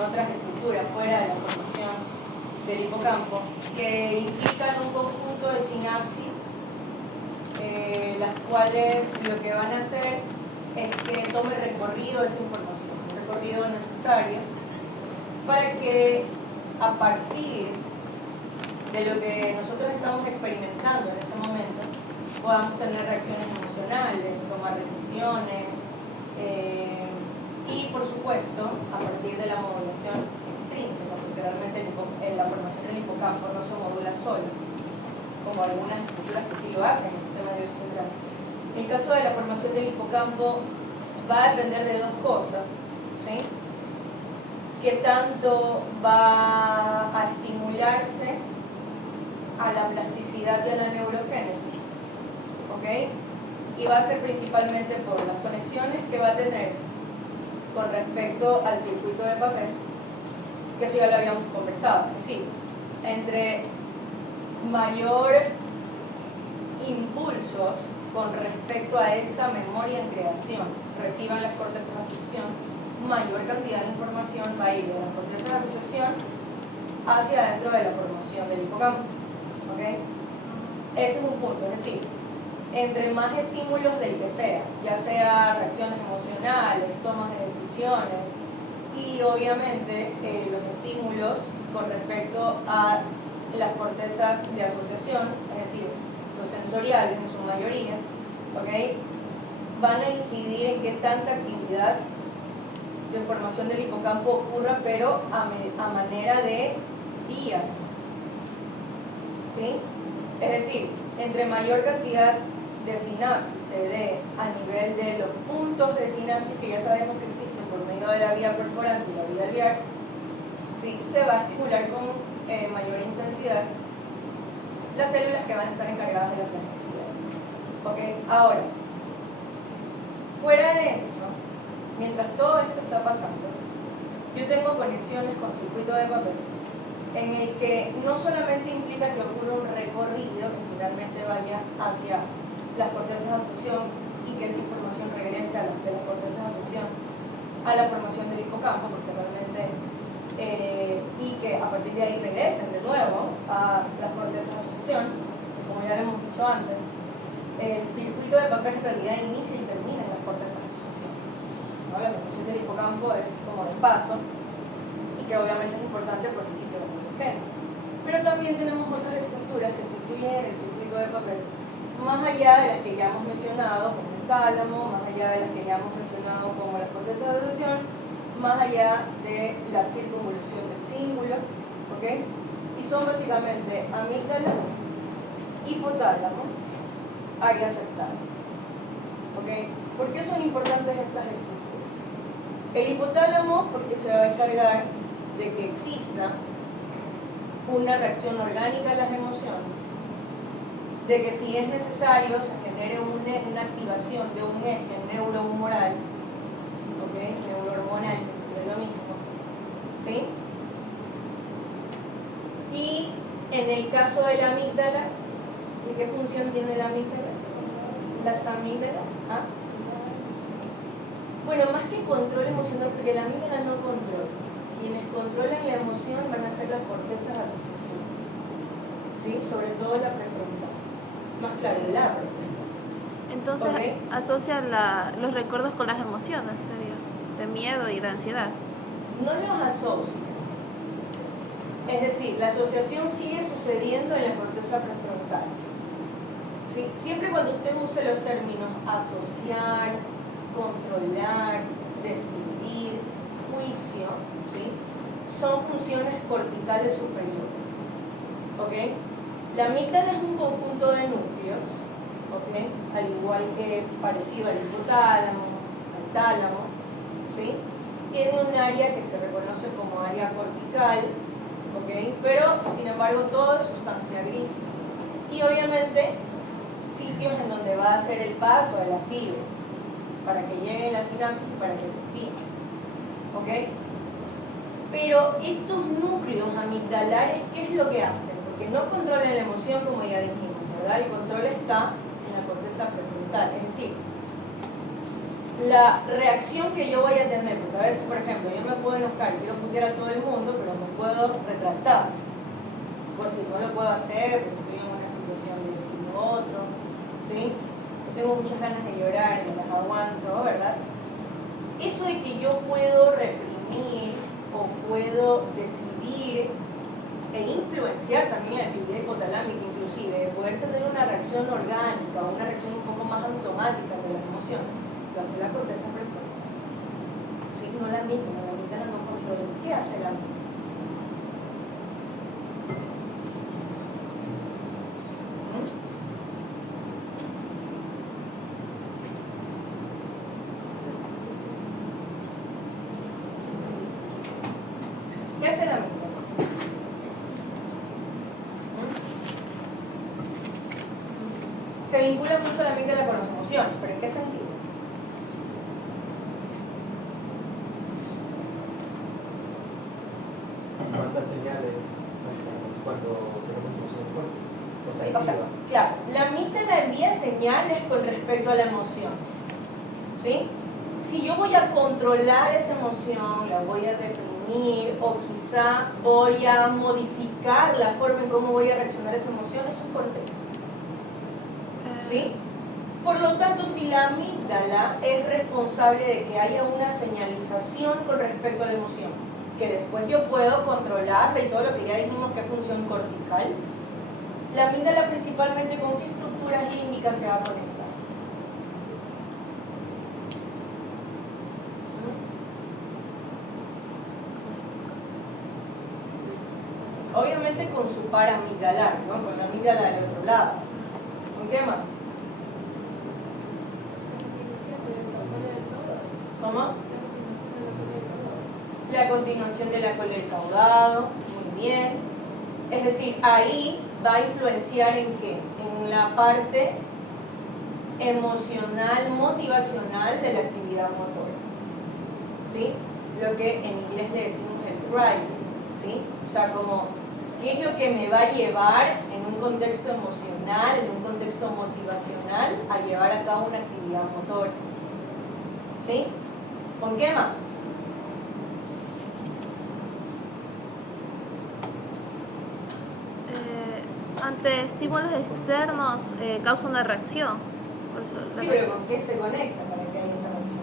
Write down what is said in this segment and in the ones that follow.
otras estructuras fuera de la formación del hipocampo que implican un conjunto de sinapsis, las cuales lo que van a hacer es que tome recorrido esa información, un recorrido necesario para que a partir de lo que nosotros estamos experimentando en ese momento podamos tener reacciones emocionales, tomar decisiones y por supuesto a partir de la modulación extrínseca, porque realmente la formación del hipocampo no se modula solo, como algunas estructuras que sí lo hacen en el sistema nervioso central. En el caso de la formación del hipocampo va a depender de dos cosas, ¿sí? ¿Qué tanto va a estimularse a la plasticidad y a la neurogénesis? ¿Ok? Y va a ser principalmente por las conexiones que va a tener con respecto al circuito de Papez, que eso ya lo habíamos conversado, es decir, entre mayor impulsos con respecto a esa memoria en creación reciban las cortezas de asociación, mayor cantidad de información va a ir de las cortezas de asociación hacia adentro de la formación del hipocampo. ¿Okay? Ese es un punto, es decir, entre más estímulos del que sea, ya sea reacciones emocionales, tomas de decisiones y obviamente los estímulos con respecto a las cortezas de asociación, es decir, los sensoriales en su mayoría, ¿okay? Van a incidir en qué tanta actividad de formación del hipocampo ocurra, pero a manera de vías, ¿sí? Es decir, entre mayor cantidad de sinapsis se dé a nivel de los puntos de sinapsis que ya sabemos que existen por medio de la vía perforante y la vía alvear, ¿sí? Se va a estimular con mayor intensidad las células que van a estar encargadas de la plasticidad. ¿Okay? Ahora, fuera de eso, mientras todo esto está pasando, yo tengo conexiones con circuito de Papez en el que no solamente implica que ocurra un recorrido que finalmente vaya hacia las cortezas de asociación y que esa información regrese a de las cortezas de asociación a la formación del hipocampo, porque realmente y que a partir de ahí regresen de nuevo a las cortezas de asociación, que como ya lo hemos dicho antes, el circuito de Papez en realidad inicia y termina en las cortezas de asociación, ¿no? La formación del hipocampo es como de paso y que obviamente es importante por el sitio de la neurogénesis. Pero también tenemos otras estructuras que se influyen en el circuito de Papez, más allá de las que ya hemos mencionado, como el tálamo, más allá de las que ya hemos mencionado como las cortezas de asociación, más allá de la circunvolución del cíngulo, ¿okay? Y son básicamente amígdalas, hipotálamo, área septal. ¿Okay? ¿Por qué son importantes estas estructuras? El hipotálamo, porque se va a encargar de que exista una reacción orgánica a las emociones, de que si es necesario se genere una activación de un eje neurohumoral, ¿okay? Neurohormonal, que sería lo mismo, ¿sí? Y en el caso de la amígdala, ¿y qué función tiene la amígdala? Las amígdalas, ¿ah? Bueno, más que control emocional, porque la amígdala no controla. Quienes controlan la emoción van a ser las cortezas de asociación, ¿sí? Sobre todo la prefrontal. Más claro, la prefrontal. Entonces, ¿okay? Asocia los recuerdos con las emociones, sería, de miedo y de ansiedad. No los asocia. Es decir, la asociación sigue sucediendo en la corteza prefrontal. ¿Sí? Siempre cuando usted use los términos asociar, controlar, decidir, juicio, ¿sí? Son funciones corticales superiores. ¿Okay? La amígdala es un conjunto de núcleos, ¿okay? Al igual que parecido al hipotálamo, al tálamo, ¿sí? Tiene un área que se reconoce como área cortical, ¿okay? Pero sin embargo todo es sustancia gris. Y obviamente sitios en donde va a hacer el paso de las fibras para que lleguen las sinapsis y para que se fijen. ¿Okay? Pero estos núcleos amigdalares, ¿qué es lo que hacen? Porque no controlan la emoción, como ya dijimos, ¿verdad? El control está en la corteza prefrontal. Es decir, la reacción que yo voy a tener, porque a veces, por ejemplo, yo me puedo enojar y quiero putear a todo el mundo, pero me puedo retractar. Por si no lo puedo hacer, porque estoy en una situación de otro, ¿sí? Tengo muchas ganas de llorar y me las aguanto, ¿verdad? Eso de que yo puedo reprimir o puedo decidir e influenciar también la actividad hipotalámica, inclusive, de poder tener una reacción orgánica o una reacción un poco más automática de las emociones, lo hace la corteza prefrontal. ¿Sí? No la amígdala no controla. ¿Qué hace la amígdala? ¿Qué hace la amígdala? Se vincula mucho la amígdala con las emociones, pero ¿en qué sentido? ¿Cuántas señales cuando tenemos emociones fuertes? O sea, claro, la amígdala envía señales con respecto a la emoción. ¿Sí? Si yo voy a controlar esa emoción, la voy a reprimir o quizá voy a modificar la forma en cómo voy a reaccionar a esa emoción, es un cortex. ¿Sí? Por lo tanto, si la amígdala es responsable de que haya una señalización con respecto a la emoción, que después yo puedo controlarla y todo lo que ya dijimos que es función cortical, la amígdala principalmente con qué estructuras límbicas se va a conectar. Obviamente con su par amigdalar, ¿no? Con la amígdala del otro lado. ¿Con qué más? ¿Cómo? La continuación de la cola del caudado, muy bien. Es decir, ahí va a influenciar en qué? En la parte emocional, motivacional de la actividad motora. ¿Sí? Lo que en inglés le decimos el driving, ¿sí? O sea, como, ¿qué es lo que me va a llevar en un contexto emocional, en un contexto motivacional, a llevar a cabo una actividad motora? ¿Sí? ¿Con qué más? Ante estímulos externos causa una reacción. Por eso la Sí, pero ¿con qué se conecta para que haya esa reacción?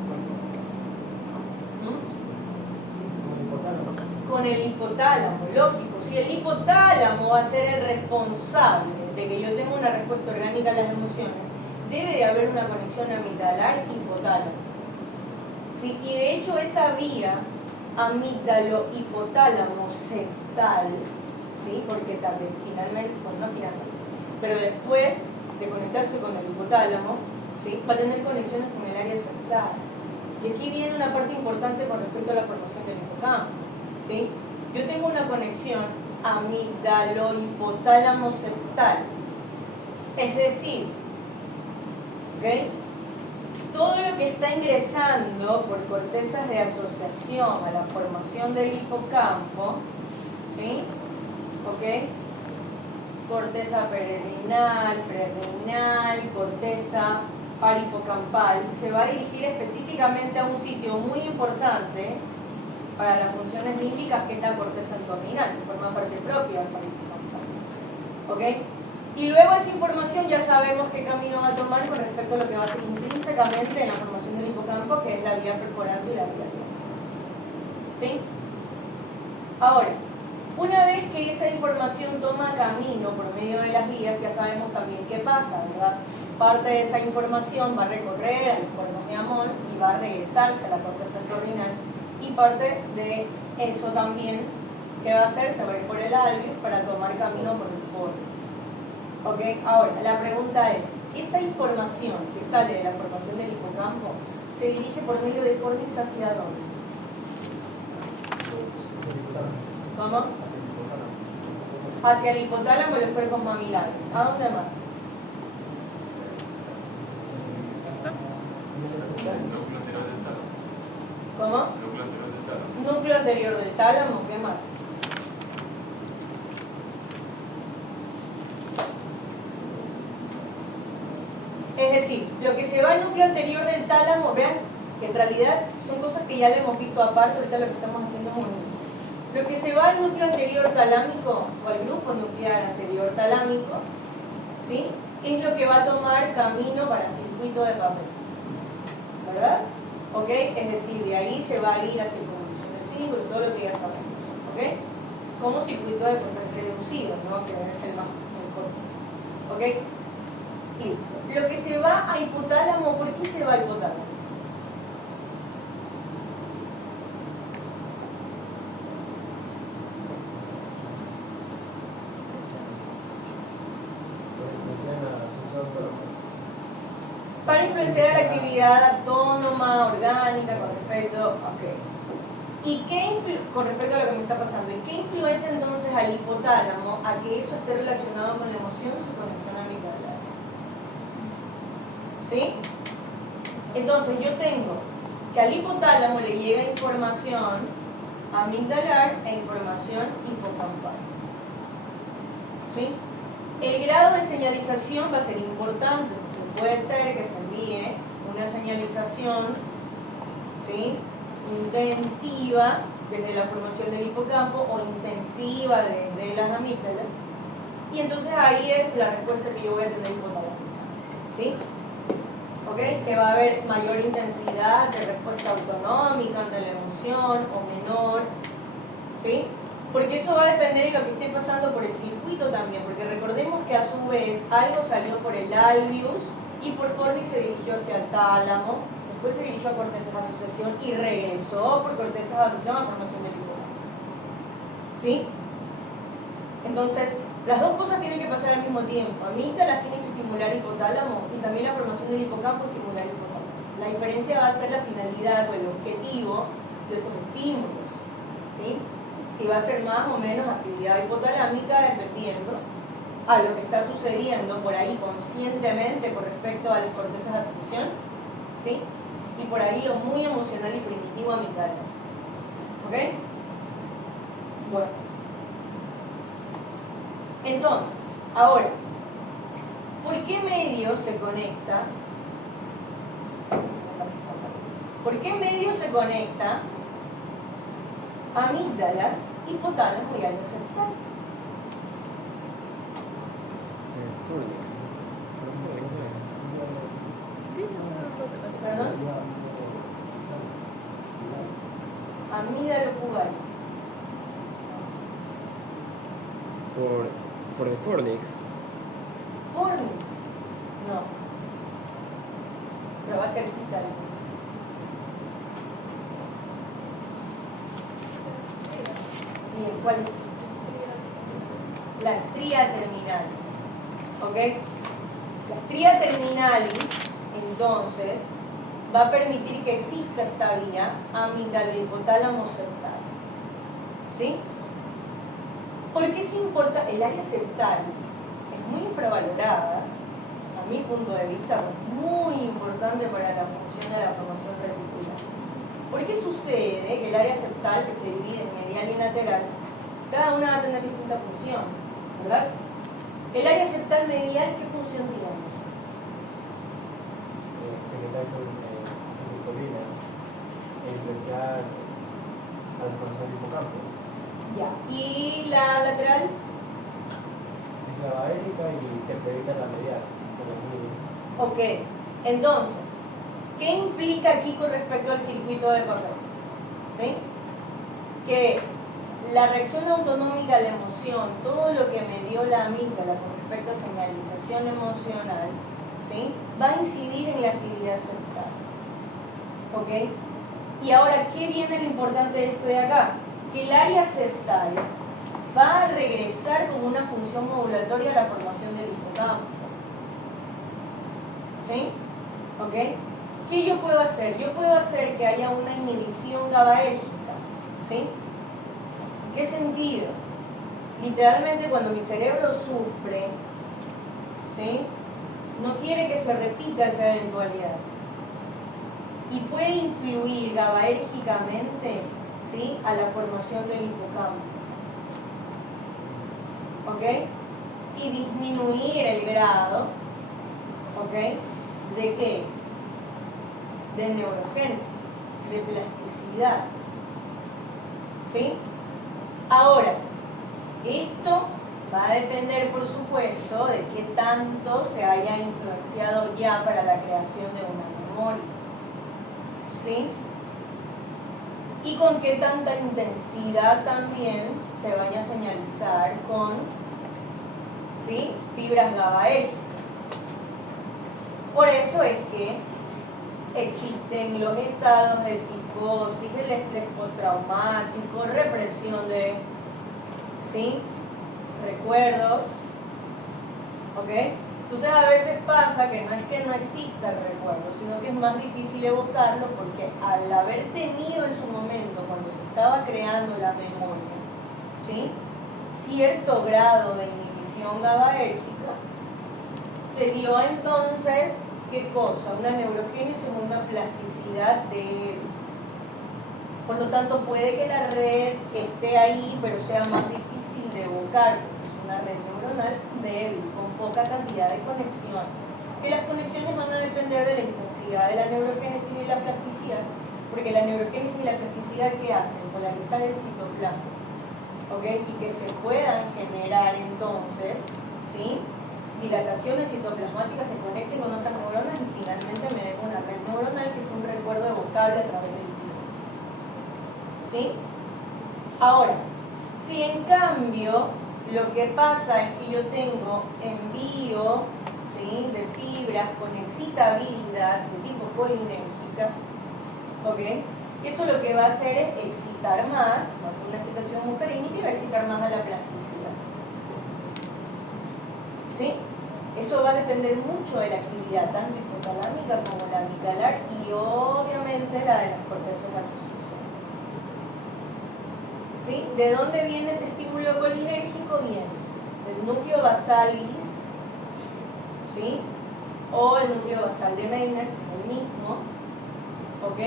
Con el hipotálamo, lógico. Si el hipotálamo va a ser el responsable de que yo tenga una respuesta orgánica a las emociones, debe de haber una conexión amigdalar-hipotálamo. ¿Sí? Y de hecho esa vía amígdalo-hipotálamo-septal, ¿sí? Porque también finalmente, pues no finalmente, pero después de conectarse con el hipotálamo, ¿sí? Va a tener conexiones con el área septal. Y aquí viene una parte importante con respecto a la formación del hipocampo, ¿sí? Yo tengo una conexión amígdalo-hipotálamo-septal, es decir, ¿ok? Todo lo que está ingresando por cortezas de asociación a la formación del hipocampo, ¿sí? ¿Ok? Corteza perennial, prerenal, corteza parihipocampal, se va a dirigir específicamente a un sitio muy importante para las funciones límbicas, que es la corteza entorninal, que forma parte propia del parihipocampal. ¿Ok? Y luego esa información ya sabemos qué camino va a tomar con respecto a lo que va a ser intrínsecamente en la formación del hipocampo, que es la vía perforante y la vía libre. ¿Sí? Ahora, una vez que esa información toma camino por medio de las vías, ya sabemos también qué pasa, ¿verdad? Parte de esa información va a recorrer al cuerno de Amón y va a regresarse a la corteza entorninal, y parte de eso también, ¿qué va a hacer? Se va a ir por el alveus para tomar camino por el fornix. ¿Ok? Ahora, la pregunta es, ¿esa información que sale de la formación del hipocampo se dirige por medio del fornix hacia dónde? ¿Cómo? Hacia el hipotálamo y los cuerpos mamilares. ¿A dónde más? ¿Cómo? Núcleo anterior del tálamo. ¿Qué más? Es decir, lo que se va al núcleo anterior del tálamo, vean que en realidad son cosas que ya le hemos visto aparte, ahorita lo que estamos haciendo es unir. Lo que se va al núcleo anterior talámico, o al grupo nuclear anterior talámico, ¿sí?, es lo que va a tomar camino para circuito de Papez, ¿verdad? ¿Ok? Es decir, de ahí se va a ir hacia el conducción del símbolo, todo lo que ya sabemos, ¿ok? Como circuito de Papez reducido, ¿no?, que debe ser más corto, ¿ok? Listo. Lo que se va a hipotálamo, ¿por qué se va a hipotálamo? Para influenciar la actividad autónoma, orgánica, con respecto, ¿y con respecto a lo que me está pasando? ¿Y qué influencia entonces al hipotálamo a que eso esté relacionado con la emoción, su conexión amigdalar? ¿Sí? Entonces yo tengo que al hipotálamo le llega información amigdalar e información hipocampal. ¿Sí? El grado de señalización va a ser importante, porque puede ser que se envíe una señalización, ¿sí?, intensiva desde la formación del hipocampo o intensiva desde las amígdalas, y entonces ahí es la respuesta que yo voy a tener hipotalámica, ¿sí? ¿Ok? Que va a haber mayor intensidad de respuesta autonómica ante la emoción o menor, ¿sí? Porque eso va a depender de lo que esté pasando por el circuito también, porque recordemos que a su vez algo salió por el alveus y por Fornix se dirigió hacia el tálamo, después se dirigió a cortezas de asociación y regresó por cortezas de asociación a formación del hipocampo. ¿Sí? Entonces, las dos cosas tienen que pasar al mismo tiempo. Amígdalas tienen que estimular hipotálamo y también la formación del hipocampo estimular hipotálamo. La diferencia va a ser la finalidad o el objetivo de esos estímulos. ¿Sí? Si va a ser más o menos actividad hipotalámica, dependiendo a lo que está sucediendo por ahí conscientemente con respecto a las cortezas de asociación, ¿sí?, y por ahí lo muy emocional y primitivo amigdalar. ¿Ok? Bueno. Entonces, ahora, ¿por qué medio se conecta? ¿Por qué medio se conecta amígdalas, hipotálamo y área septal? ¿Perdón? Amígdalo fugal. Por el Fornix. Fornix. No. Pero va a ser quítalo. Bien, ¿cuál es? La estría terminalis. ¿Ok? La estría terminalis, entonces, va a permitir que exista esta vía amígdalo hipotálamo septal. ¿Sí? ¿Por qué se importa? El área septal es muy infravalorada, a mi punto de vista, muy importante para la función de la formación reticular. ¿Por qué sucede que el área septal, que se divide en medial y lateral, cada una va a tener distintas funciones, ¿verdad? El área septal medial, ¿qué función tiene? Secretar acetilcolina e influenciar a la formación del hipocampo. Ya. ¿Y la lateral? Es la gaérica y se evita la medial. Ok. Entonces, ¿qué implica aquí con respecto al circuito de Papez? ¿Sí? Que la reacción autonómica a la emoción, todo lo que me dio la amígdala con respecto a señalización emocional, ¿sí?, va a incidir en la actividad septal. ¿Ok? Y ahora, ¿qué viene lo importante de esto de acá? Que el área septal va a regresar con una función modulatoria a la formación del hipocampo. ¿Sí? ¿Ok? ¿Qué yo puedo hacer? Yo puedo hacer que haya una inhibición GABAérgica. ¿Sí? ¿En qué sentido? Literalmente cuando mi cerebro sufre, ¿sí?, no quiere que se repita esa eventualidad. Y puede influir GABAérgicamente, ¿sí?, a la formación del hipocampo. ¿Ok? Y disminuir el grado, ¿ok?, ¿de qué? de neurogénesis, de plasticidad. ¿Sí? Ahora, esto va a depender, por supuesto, de qué tanto se haya influenciado ya para la creación de una memoria. ¿Sí? Y con qué tanta intensidad también se vaya a señalizar con, ¿sí?, fibras GABAérgicas. Por eso es que existen los estados de psicosis, el estrés postraumático, represión de, ¿sí?, recuerdos. ¿Ok? Entonces a veces pasa que no es que no exista el recuerdo, sino que es más difícil evocarlo porque al haber tenido en su momento, cuando se estaba creando la memoria, ¿sí?, cierto grado de inhibición GABAérgica, se dio entonces, ¿qué cosa? Una neurogénesis, una plasticidad débil. Por lo tanto, puede que la red esté ahí, pero sea más difícil de evocar, porque es una red neuronal débil, con poca cantidad de conexiones. Que las conexiones van a depender de la intensidad de la neurogénesis y de la plasticidad, porque la neurogénesis y la plasticidad, ¿qué hacen? Polarizar el citoplasma, ¿ok? Y que se puedan generar entonces, ¿sí?, dilataciones citoplasmáticas que conecten con otras neuronas y finalmente me den una red neuronal que es un recuerdo evocable a través del tiempo. ¿Sí? Ahora, si en cambio lo que pasa es que yo tengo envío, ¿sí?, de fibras con excitabilidad de tipo colinérgica, ¿ok? Eso lo que va a hacer es excitar más, va a ser una excitación muscarínica y va a excitar más a la plasticidad. ¿Sí? Eso va a depender mucho de la actividad, tanto hipotalámica como la amigdalar y obviamente la de las cortezas de asociación. ¿Sí? ¿De dónde viene ese estímulo colinérgico? Viene del núcleo basalis, ¿sí?, o el núcleo basal de Meissner, el mismo, ¿ok?,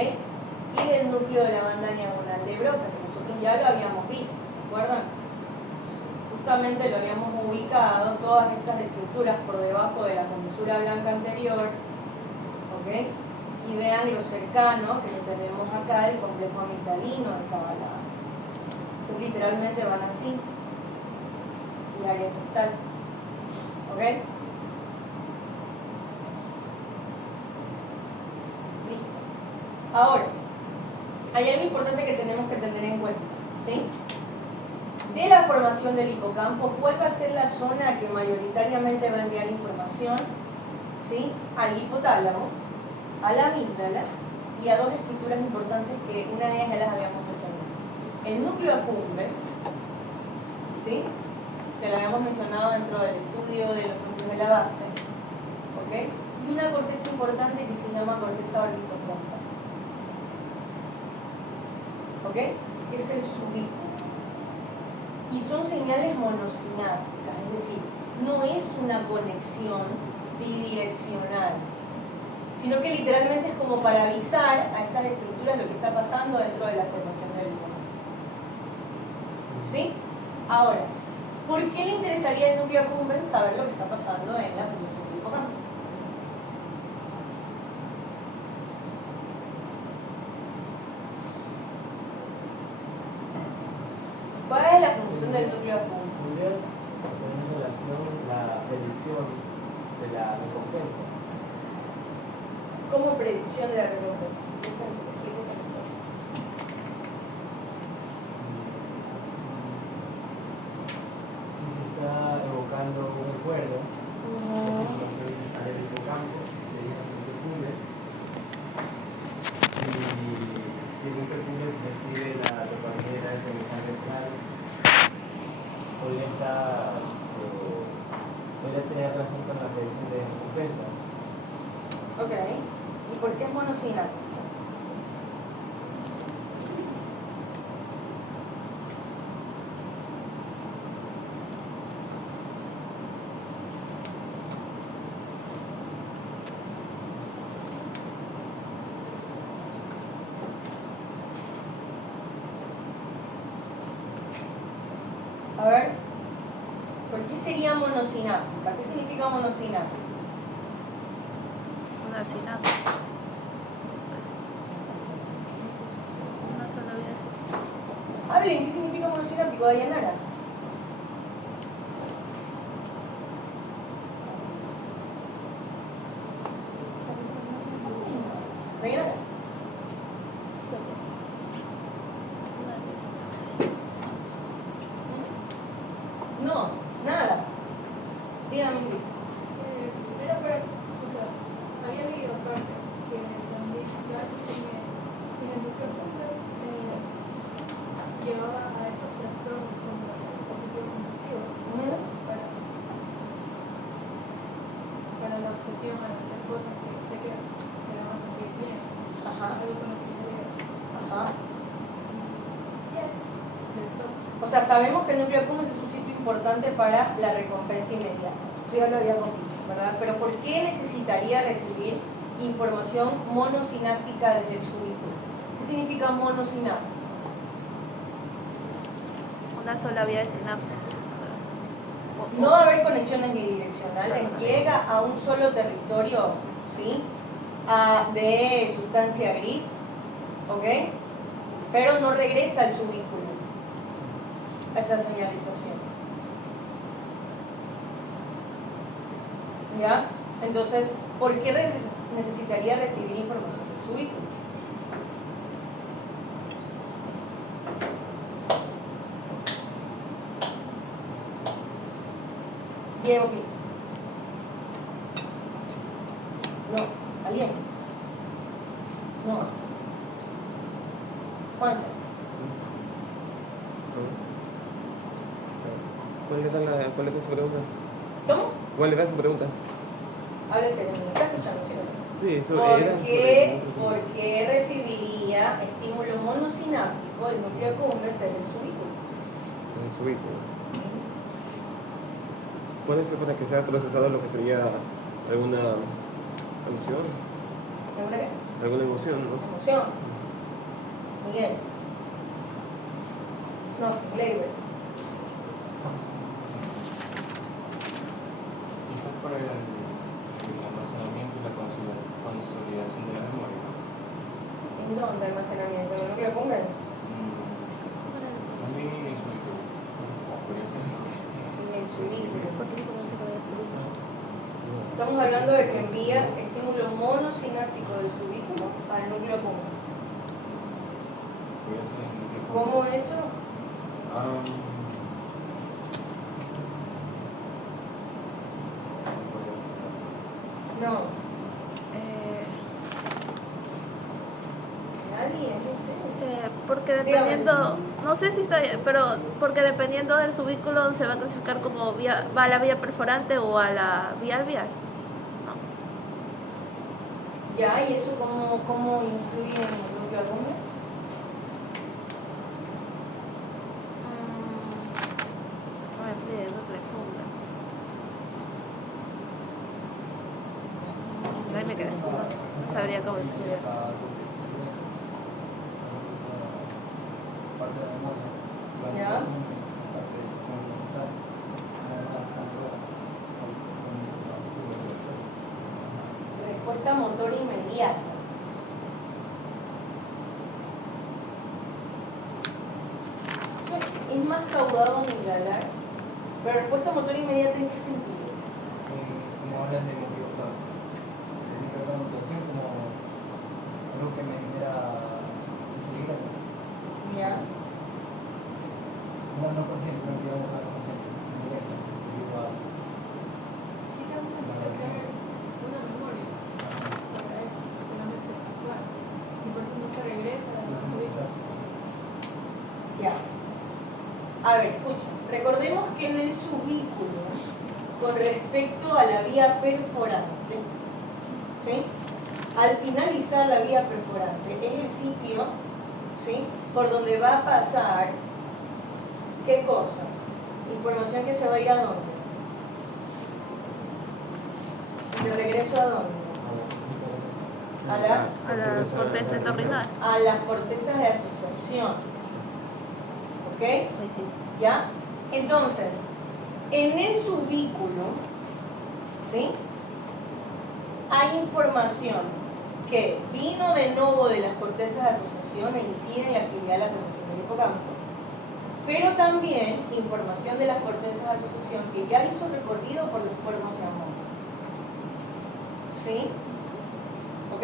y del núcleo de la banda diagonal de Broca, que nosotros ya lo habíamos visto, ¿se acuerdan? Justamente lo habíamos ubicado, todas estas estructuras por debajo de la comisura blanca anterior, ¿ok? Y vean lo cercano que lo tenemos acá, el complejo amigdalino de cada lado. Entonces literalmente van así, y área septal, ¿ok? Listo. Ahora, hay algo importante que tenemos que tener en cuenta, ¿sí? De la formación del hipocampo, ¿cuál va a ser la zona que mayoritariamente va a enviar información? ¿Sí? Al hipotálamo, a la amígdala y a dos estructuras importantes que una de ellas ya las habíamos mencionado. El núcleo accumbens, ¿sí?, que lo habíamos mencionado dentro del estudio de los núcleos de la base, ¿ok? Y una corteza importante que se llama corteza orbitofrontal, ¿ok?, que es el subículo. Y son señales monosinápticas, es decir, no es una conexión bidireccional, sino que literalmente es como para avisar a estas estructuras lo que está pasando dentro de la formación del hipocampo. ¿Sí? Ahora, ¿por qué le interesaría al núcleo accumbens saber lo que está pasando en la formación del hipocampo? ¿Cuál es la función del núcleo accumbens? ¿Podría tener en relación la predicción de la recompensa? ¿Cómo predicción de la recompensa? Explíquese mejor. Si se está evocando un recuerdo, entonces sale del hipocampo, sería el núcleo accumbens, y si el núcleo accumbens recibe la dopamina del terminal retinal, podría tener relación con la predicción de recompensa. Ok. ¿Y por qué es monosináptico? A ver, ¿por qué sería monosináptica? ¿Qué significa monosináptica? Una sinapsis. Pues monosináptico de Dayanara? Dayanara. No, nada. Dígame, Ingrid. Era para, o sea, había leído aparte que también en el núcleo llevaba a estos trastornos como la obsesión compulsiva para la obsesión a hacer cosas que sé que le van a sentir bien. Ajá. Algo con lo que yo leía. Ajá. Yes. Pero O sea, sabemos que el núcleo accumbens es un sitio importante para la recompensa inmediata. Eso ya lo habíamos dicho, ¿verdad? Pero ¿por qué necesitaría recibir información monosináptica desde el subículo? ¿Qué significa monosináptico? Una sola vía de sinapsis. No va a haber conexiones bidireccionales, llega a un solo territorio, ¿sí? De sustancia gris, ¿ok? Pero no regresa al subículo, a esa señalización. ¿Ya? Entonces, ¿por qué necesitaría recibir información del subículo? Diego Pi. No, aliens. No. Juanse. ¿Cuál es su pregunta? ¿Cómo? ¿Cuál era su pregunta? Háblese, ¿me está escuchando? ¿Sí o no? Sí, eso era ¿Por qué recibiría estímulo monosináptico el núcleo accumbens desde el subículo? en su vehículo. Puede ser para que sea procesado lo que sería alguna emoción, ¿Alguna qué? alguna emoción, ¿no? Emoción. Miguel. No, Gleyber. Quizás para el almacenamiento y la consolidación de la memoria. ¿En dónde almacenamiento? ¿En el núcleo accumbens? Más bien en el subículo. Podría ser. En el subículo. Estamos hablando de que envía estímulo monosináptico del subículo al núcleo accumbens. Podría ser en el núcleo. ¿Cómo eso? No. ¿Alguien? ¿En serio? Porque dependiendo, no sé si está bien, pero porque dependiendo del subículo se va a clasificar como va a la vía perforante o a la vía alvear. Ya, ¿y eso cómo influye en el núcleo accumbens? No me fríe, no te pongas. Ahí me quedé. No sabría cómo influye. Ya. Respuesta motora inmediata. Eso es más caudado amigdalar, pero respuesta motora inmediata ¿en qué sentido? Como hablas de nerviosa, de microconmutación como algo que me genera insulina. Ya. No consciente, no digamos algo consciente, indirecto, individual. quizás necesita una memoria para eso, solamente actuar. Y por eso no se regresa a la subículo. Ya. A ver, escucha. Recordemos que en el subículo, con respecto a la vía perforante, ¿sí? Al finalizar la vía perforante, es el sitio, ¿sí? Por donde va a pasar, ¿qué cosa? Información que se va a ir a dónde. ¿De regreso a dónde? A las corteza entorrinal. a las cortezas de asociación. ¿Ok? Sí, sí. ¿Ya? Entonces, en el subículo, ¿sí? Hay información que vino de nuevo de las cortezas de asociación e incide en la actividad de la formación del hipocampo, pero también información de las cortezas de asociación que ya hizo recorrido por los cuernos de amor. ¿Sí? ¿Ok?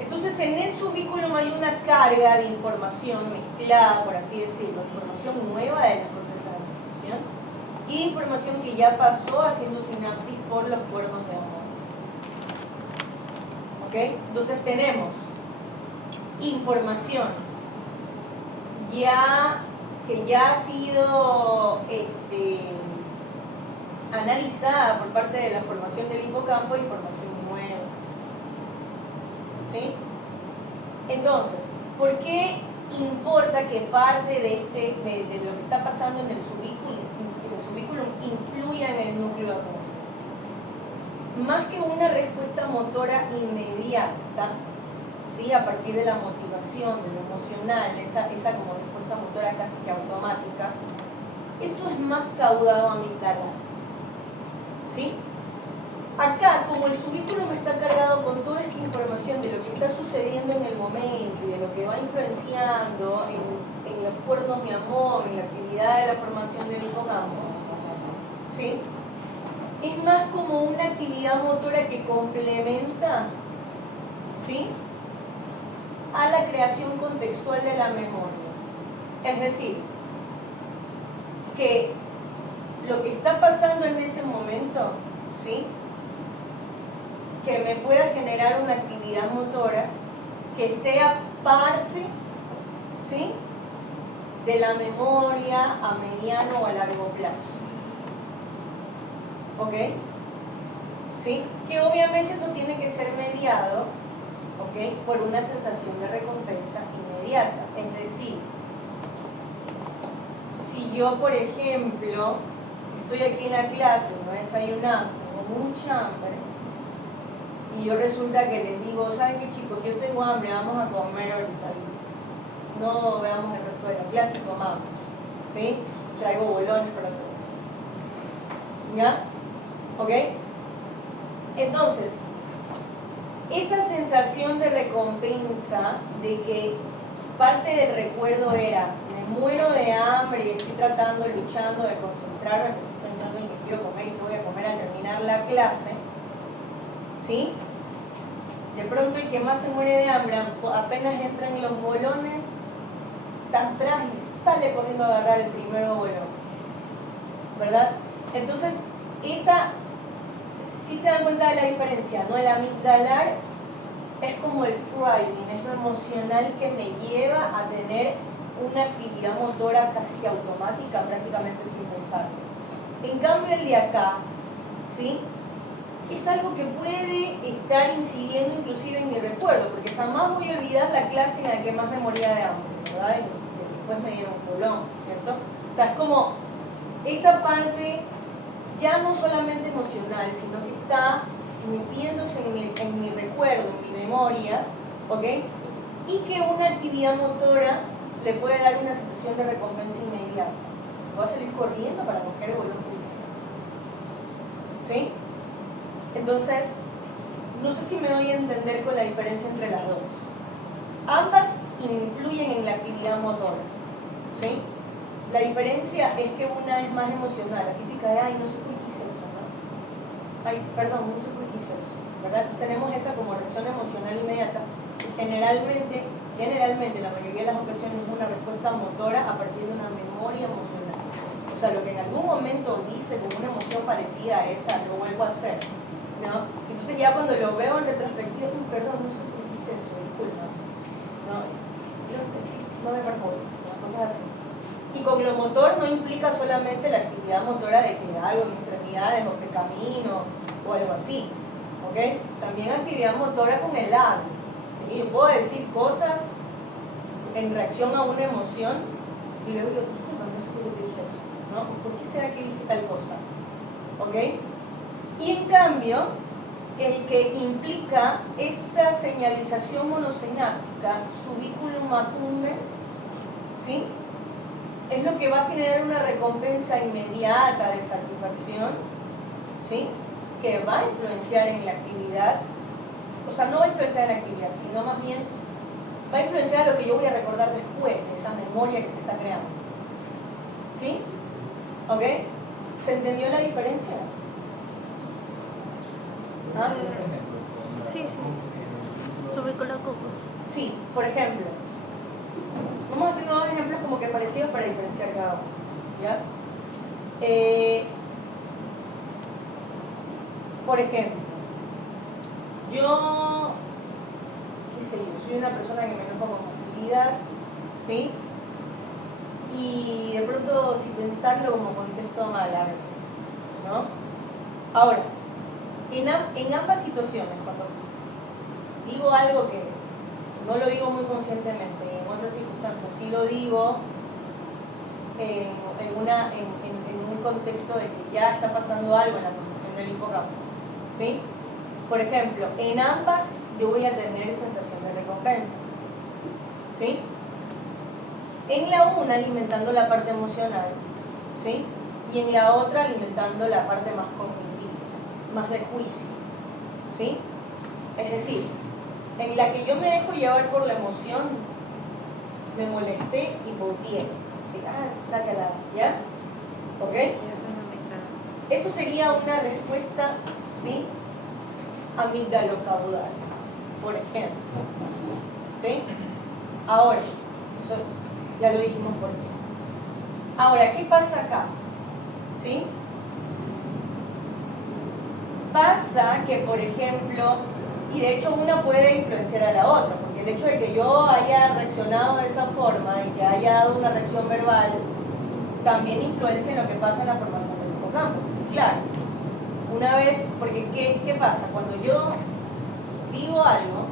Entonces en el subículum hay una carga de información mezclada, por así decirlo, información nueva de las cortezas de asociación y información que ya pasó haciendo sinapsis por los cuernos de amor. ¿Ok? Entonces tenemos información que ya ha sido analizada por parte de la formación del hipocampo, información nueva. ¿Sí? Entonces, ¿por qué importa que parte de lo que está pasando en el subículum influya en el núcleo accumbens? Más que una respuesta motora inmediata, ¿sí? A partir de la motivación, de lo emocional, esa como respuesta motora casi que automática, eso es más caudado amigdalar. ¿Sí? Acá, como el subículum está cargado con toda esta información de lo que está sucediendo en el momento y de lo que va influenciando en los cuernos de amor, en la actividad de la formación del hipocampo, ¿sí? Es más como una actividad motora que complementa, ¿sí?, a la creación contextual de la memoria. Es decir, que lo que está pasando en ese momento, ¿sí?, que me pueda generar una actividad motora que sea parte, ¿sí?, de la memoria a mediano o a largo plazo. ¿Ok? ¿Sí? Que obviamente eso tiene que ser mediado, ¿ok?, por una sensación de recompensa inmediata. Es decir, si yo, por ejemplo, estoy aquí en la clase, no desayunando, tengo mucha hambre, y yo resulta que les digo, ¿saben qué, chicos? Yo tengo hambre, vamos a comer ahorita. No veamos el resto de la clase y comamos. ¿Sí? Traigo bolones para todos. ¿Ya? ¿Ok? Entonces, esa sensación de recompensa, de que parte del recuerdo era, me muero de hambre y estoy tratando, luchando de concentrarme, estoy pensando en que quiero comer y que voy a comer al terminar la clase, ¿sí? De pronto el que más se muere de hambre, apenas entran los bolones, está atrás y sale corriendo a agarrar el primer bolón, ¿verdad? Entonces, si se dan cuenta de la diferencia, ¿no? El amigdalar es como el thriving, es lo emocional que me lleva a tener una actividad motora casi que automática, prácticamente sin pensarlo. En cambio el de acá, ¿sí?, es algo que puede estar incidiendo inclusive en mi recuerdo, porque jamás voy a olvidar la clase en la que más me moría de hambre, ¿verdad? Y después me dieron colón, ¿cierto? O sea, es como esa parte ya no solamente emocional, sino que está metiéndose en mi recuerdo, en mi memoria, ¿ok? Y que una actividad motora le puede dar una sensación de recompensa inmediata. Se va a salir corriendo para coger el bolón primero. ¿Sí? Entonces, no sé si me doy a entender con la diferencia entre las dos. Ambas influyen en la actividad motora, ¿sí? La diferencia es que una es más emocional, la típica de, ay, no sé por qué hice eso, ¿no? Ay, perdón, no sé por qué hice eso, ¿verdad? Entonces tenemos esa como reacción emocional inmediata, que generalmente, la mayoría de las ocasiones es una respuesta motora a partir de una memoria emocional. O sea, lo que en algún momento hice como una emoción parecida a esa, lo vuelvo a hacer, ¿no? Entonces ya cuando lo veo en retrospectiva, perdón, no sé por qué hice eso, disculpa, ¿no? No me perjudico, cosas así. Y con lo motor no implica solamente la actividad motora de que hago mis extremidades o que camino o algo así, ¿ok? También actividad motora con el habla, ¿sí? Yo puedo decir cosas en reacción a una emoción y luego digo, disculpa, no sé por qué dije eso, ¿no? ¿Por qué será que dije tal cosa? ¿Ok? Y en cambio, el que implica esa señalización monosináptica, subículum accumbens, ¿sí?, es lo que va a generar una recompensa inmediata de satisfacción, ¿sí?, que va a influenciar en la actividad. O sea, no va a influenciar en la actividad, sino más bien va a influenciar lo que yo voy a recordar después de esa memoria que se está creando. ¿Sí? ¿Ok? ¿Se entendió la diferencia? ¿Ah? Sí, sí. Subículo cupos. Sí, por ejemplo. Vamos haciendo dos ejemplos como que parecidos para diferenciar cada uno. ¿Ya? Por ejemplo, yo, qué sé yo, soy una persona que me enojo con facilidad, ¿sí? Y de pronto, sin pensarlo, como contesto mal a veces, ¿no? Ahora, en ambas situaciones, cuando digo algo que no lo digo muy conscientemente, y en otras circunstancias sí lo digo, en un contexto de que ya está pasando algo en la formación del hipocampo, ¿sí? Por ejemplo, en ambas yo voy a tener sensación de recompensa, ¿sí? En la una alimentando la parte emocional, ¿sí? Y en la otra alimentando la parte más cognitiva, más de juicio, ¿sí? Es decir, en la que yo me dejo llevar por la emoción, me molesté y boteé, ¿sí? La calada, ¿ya? ¿Ok? Eso sería una respuesta, ¿sí? Amigdalocaudal, por ejemplo, ¿sí? Ahora, eso ya lo dijimos por qué. Ahora, ¿qué pasa acá? ¿Sí? Pasa que, por ejemplo, y de hecho una puede influenciar a la otra, porque el hecho de que yo haya reaccionado de esa forma y que haya dado una reacción verbal, también influencia en lo que pasa en la formación del hipocampo. Claro, una vez, porque ¿qué pasa? Cuando yo digo algo,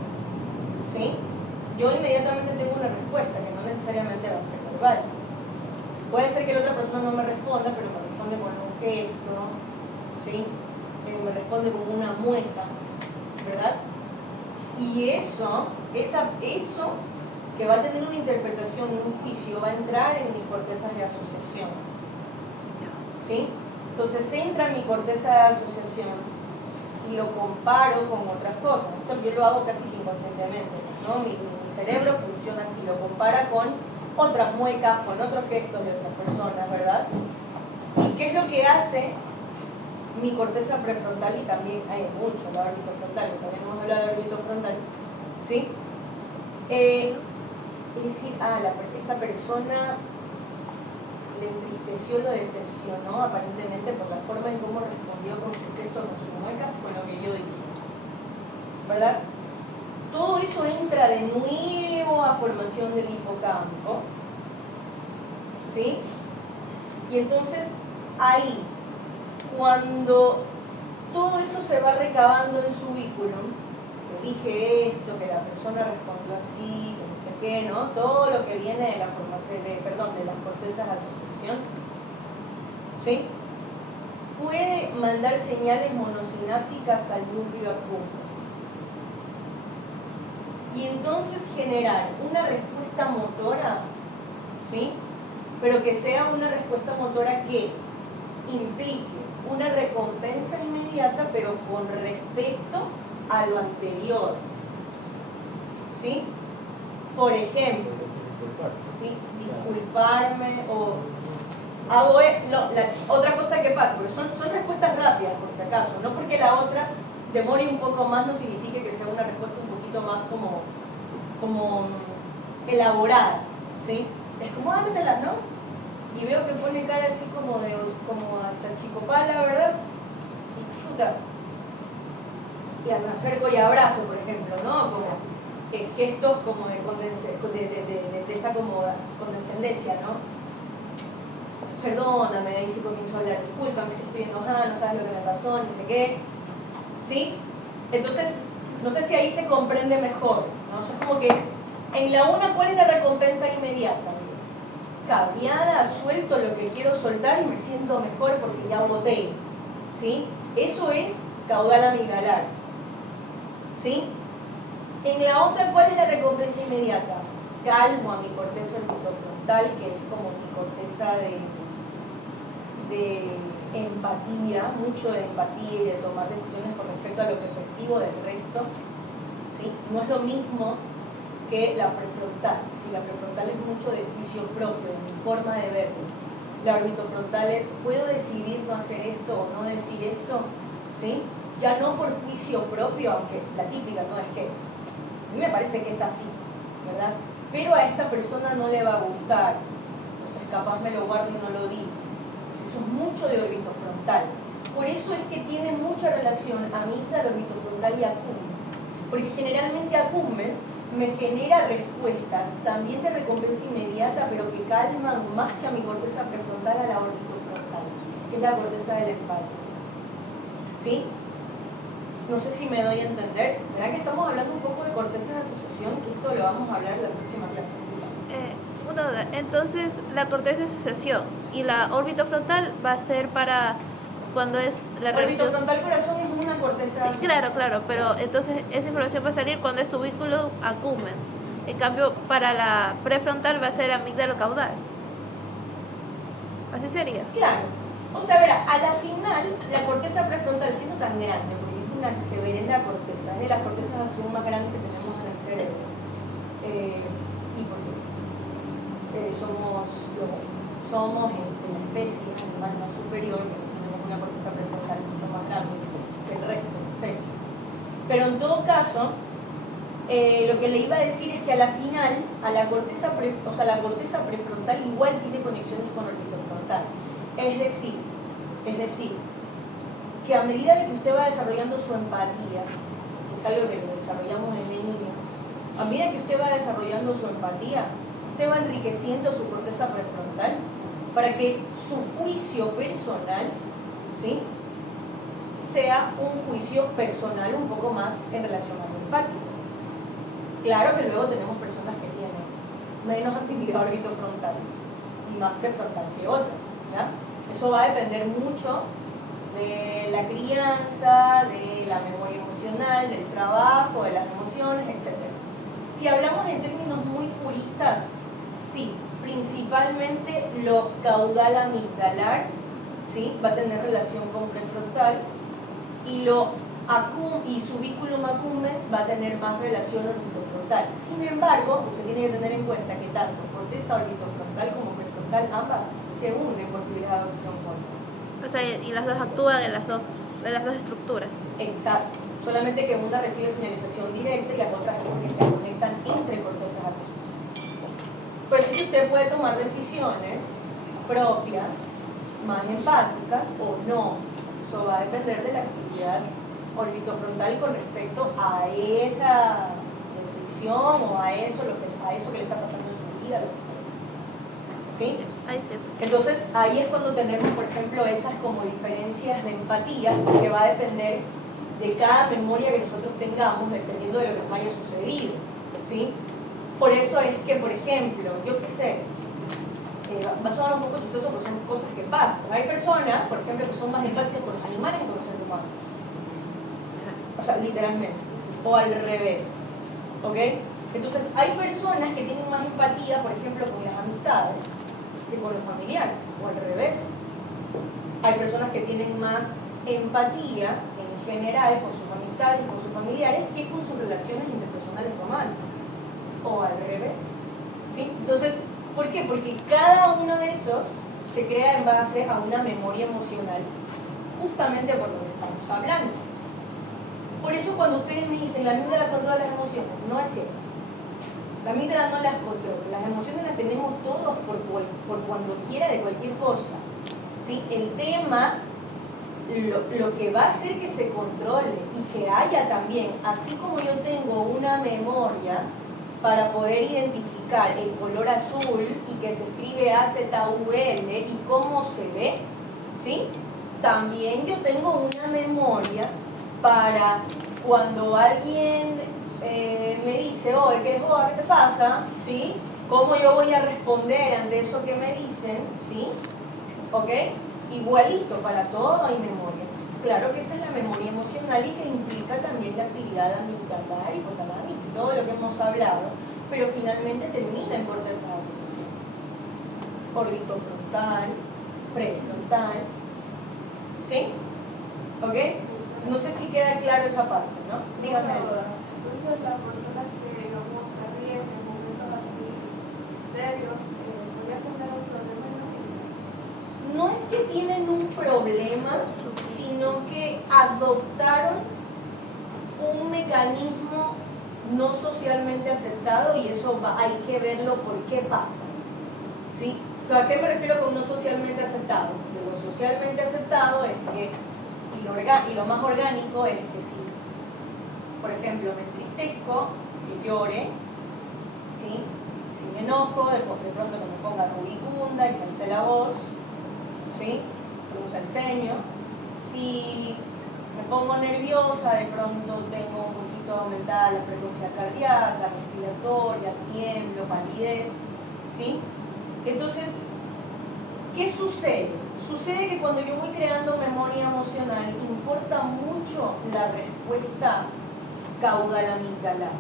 ¿sí? Yo inmediatamente tengo una respuesta que no necesariamente va a ser verbal. Puede ser que la otra persona no me responda, pero me responde con un gesto, ¿sí? Me responde con una mueca, ¿verdad? Y eso que va a tener una interpretación, un juicio, va a entrar en mis cortezas de asociación, ¿sí? Entonces entra en mi corteza de asociación y lo comparo con otras cosas. Esto yo lo hago casi que inconscientemente, ¿no? Mi cerebro funciona así, lo compara con otras muecas, con otros gestos de otras personas, ¿verdad? ¿Y qué es lo que hace mi corteza prefrontal? Y también hay mucho, la orbitofrontal, también hemos hablado de orbitofrontal, ¿sí? Es decir, esta persona le entristeció, lo decepcionó aparentemente por la forma en cómo respondió con su gesto, con su mueca, con lo que yo dije, ¿verdad? Todo eso entra de nuevo a formación del hipocampo, ¿sí? Y entonces ahí, cuando todo eso se va recabando en su vínculo, que dije esto, que la persona respondió así, que no sé qué, ¿no? Todo lo que viene de las cortezas de asociación, ¿sí? Puede mandar señales monosinápticas al núcleo accumbens. Y entonces generar una respuesta motora, ¿sí? Pero que sea una respuesta motora que implique una recompensa inmediata, pero con respecto a lo anterior, ¿sí? Por ejemplo, ¿sí? Disculparme o hago otra cosa que pasa, porque son respuestas rápidas, por si acaso, no porque la otra demore un poco más no significa que sea una respuesta un poquito más como elaborada, ¿sí? Es como ándatelas, ¿no? Y veo que pone cara así como hacia Chicopala, ¿verdad? Y chuta. Y me acerco y abrazo, por ejemplo, ¿no? Como gestos como de esta como condescendencia, ¿no? Perdóname, ahí sí comienzo a hablar, discúlpame, que estoy enojada, no sabes lo que me pasó, ni sé qué, ¿sí? Entonces, no sé si ahí se comprende mejor, ¿no? O sea, es como que en la una, ¿cuál es la recompensa inmediata? Caviada, suelto lo que quiero soltar y me siento mejor porque ya boté, ¿sí? Eso es caudal amigdalar, ¿sí? En la otra, ¿cuál es la recompensa inmediata? Calmo a mi corteza orbitofrontal, que es como mi corteza de empatía, mucho de empatía y de tomar decisiones con respecto a lo que percibo del resto, ¿sí? No es lo mismo que la prefrontal, ¿sí? La prefrontal es mucho de juicio propio, de mi forma de verlo, La orbitofrontal es, ¿puedo decidir no hacer esto o no decir esto? ¿Sí? Ya no por juicio propio, aunque la típica no es que a mí me parece que es así, ¿verdad? Pero a esta persona no le va a gustar, entonces capaz me lo guardo y no lo digo. Entonces eso es mucho de orbitofrontal. Por eso es que tiene mucha relación amígdala, orbitofrontal y accumbens, porque generalmente accumbens me genera respuestas también de recompensa inmediata, pero que calman más que a mi corteza prefrontal, a la orbitofrontal, que es la corteza del empate. ¿Sí? No sé si me doy a entender. ¿Verdad que estamos hablando un poco de corteza de asociación? Que esto lo vamos a hablar en la próxima clase. Una duda. Entonces, la corteza de asociación y la orbitofrontal va a ser para cuando es la revisión. Orbitofrontal corazón es una corteza de Sí, claro, pero entonces esa información va a salir cuando es subículo accumbens. En cambio, para la prefrontal va a ser amígdalo caudal. Así sería. Claro. O sea, verá, a la final, la corteza prefrontal, siendo tan grande, porque es una severenda corteza, es de las cortezas de azul más grandes que tenemos en el cerebro. ¿Y por qué? Somos la especie animal más superior, que tenemos una corteza prefrontal mucho más grande que el resto de especies. Pero en todo caso, lo que le iba a decir es que a la final, la corteza prefrontal igual tiene conexiones con el orbitofrontal. Es decir, que a medida de que usted va desarrollando su empatía, que es algo que lo desarrollamos desde niños, a medida que usted va desarrollando su empatía, usted va enriqueciendo su corteza prefrontal para que su juicio personal, ¿sí?, sea un juicio personal un poco más en relación a lo empático. Claro que luego tenemos personas que tienen menos actividad orbitofrontal y más prefrontal que otras, ¿ya? Eso va a depender mucho de la crianza, de la memoria emocional, del trabajo, de las emociones, etc. Si hablamos en términos muy puristas, sí, principalmente lo caudal amigdalar, ¿sí?, va a tener relación con prefrontal, y subículum accumbens va a tener más relación orbitofrontal. Sin embargo, usted tiene que tener en cuenta que tanto corteza orbitofrontal como prefrontal, ambas se unen por fibras de asociación cuántica. O sea, y las dos actúan en las dos estructuras. Exacto. Solamente que una recibe señalización directa y las otras es que se conectan entre cortezas de asociación. Por eso que usted puede tomar decisiones propias, más empáticas o no. Eso va a depender de la actividad orbitofrontal con respecto a esa decisión o a eso que le está pasando en su vida, lo que sea. ¿Sí? Ahí sí. Entonces, ahí es cuando tenemos, por ejemplo, esas como diferencias de empatía que va a depender de cada memoria que nosotros tengamos, dependiendo de lo que nos haya sucedido, ¿sí? Por eso es que, por ejemplo, yo qué sé, va a sonar un poco chistoso porque son cosas que pasan. Hay personas, por ejemplo, que son más empáticas con los animales que con los seres humanos. O sea, literalmente. O al revés. ¿Ok? Entonces, hay personas que tienen más empatía, por ejemplo, con las amistades que con los familiares, o al revés. Hay personas que tienen más empatía en general con sus amistades y con sus familiares que con sus relaciones interpersonales románticas, o al revés. ¿Sí? Entonces, ¿por qué? Porque cada uno de esos se crea en base a una memoria emocional, justamente por lo que estamos hablando. Por eso cuando ustedes me dicen la amígdala controla las emociones, no es cierto. La amígdala no las controla, las emociones las tenemos todos por cuando quiera de cualquier cosa. ¿Sí? El tema, lo que va a hacer que se controle y que haya también, así como yo tengo una memoria para poder identificar el color azul y que se escribe AZUL y cómo se ve, ¿sí? También yo tengo una memoria para cuando alguien me dice, oye, ¿qué te pasa? ¿Sí? ¿Cómo yo voy a responder ante eso que me dicen? ¿Sí? ¿Ok? Igualito, para todo hay memoria. Claro que esa es la memoria emocional y que implica también la actividad amigdalar, hipotalámica y todo lo que hemos hablado, pero finalmente termina en corteza de asociación. Orbitofrontal, prefrontal, ¿sí? ¿Ok? No sé si queda claro esa parte, ¿no? Díganme. Entonces las personas que, digamos, se ríen en momentos así serios, podría tener un problema en la vida. no es que tienen un problema, sino que adoptaron un mecanismo no socialmente aceptado y eso hay que verlo por qué pasa. ¿Sí? ¿A qué me refiero con no socialmente aceptado? Lo socialmente aceptado es que, y lo más orgánico es que si, por ejemplo, me entristezco, que llore, ¿sí? Si me enojo, de pronto que me ponga rubicunda y pense la voz, ¿sí? Frunza el ceño. Si me pongo nerviosa, de pronto tengo un poquito aumentada la frecuencia cardíaca, respiratoria, tiemblo, palidez, ¿sí? Entonces, ¿qué sucede? Sucede que cuando yo voy creando memoria emocional, importa mucho la respuesta caudal amígdala,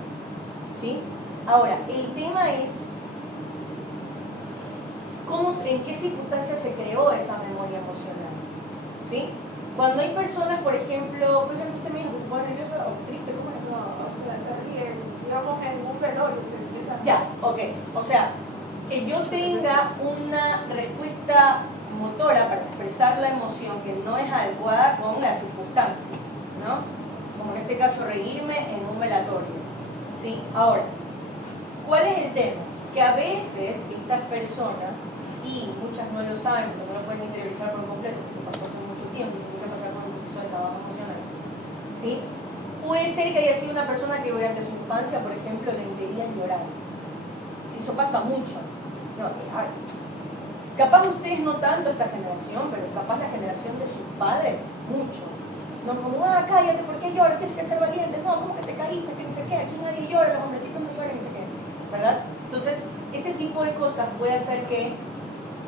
¿sí? Ahora, el tema es en qué circunstancias se creó esa memoria emocional, ¿sí? Cuando hay personas, por ejemplo, usted me dijo que se pone nerviosa o triste, ¿cómo es? No, o sea, se ríe, digamos, en un velorio se empieza a... Ya, ok. O sea, que yo tenga una respuesta motora para expresar la emoción que no es adecuada con la circunstancia, ¿no? Como en este caso, reírme en un velatorio, ¿sí? Ahora, ¿cuál es el tema? Que a veces estas personas, y muchas no lo saben, porque no lo pueden interiorizar por completo, porque pasó hace mucho tiempo, y tiene que pasar con el proceso de trabajo emocional, ¿sí? Puede ser que haya sido una persona que durante su infancia, por ejemplo, le impedían llorar. Si eso pasa mucho. No, capaz ustedes no tanto esta generación, pero capaz la generación de sus padres, mucho. No como, cállate, ¿por qué lloras? Tienes que ser valiente. No, ¿cómo que te caíste? Que ni sé qué, aquí nadie llora, los hombrecitos no lloran, ni sé qué. ¿Verdad? Entonces, ese tipo de cosas puede hacer que,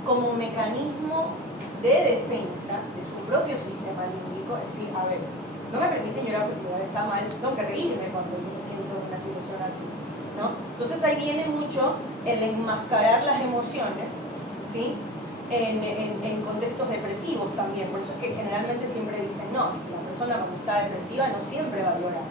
como mecanismo de defensa de su propio sistema límbico, es decir, a ver, no me permiten llorar porque llorar está mal, tengo que reírme cuando me siento en una situación así, ¿no? Entonces ahí viene mucho el enmascarar las emociones, ¿sí? En contextos depresivos también, por eso es que generalmente siempre dicen, no, la persona cuando está depresiva no siempre va a llorar.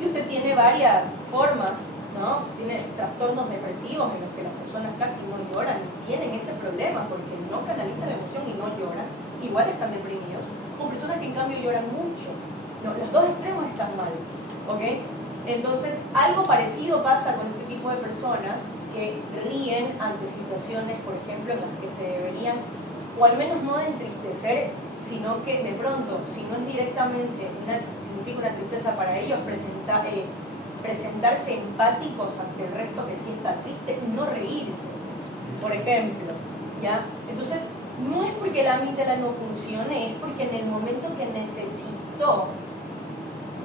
Y usted tiene varias formas, ¿no? Tiene trastornos depresivos en los que las personas casi no lloran y tienen ese problema porque no canalizan la emoción y no lloran, igual están deprimidos, o personas que en cambio lloran mucho. No, los dos extremos están mal, ¿ok? Entonces, algo parecido pasa con este tipo de personas que ríen ante situaciones, por ejemplo, en las que se deberían, o al menos no entristecer, sino que de pronto, si no es directamente, significa una tristeza para ellos, presentarse empáticos ante el resto que sienta triste y no reírse, por ejemplo, ¿ya? Entonces, no es porque la amígdala no funcione, es porque en el momento que necesitó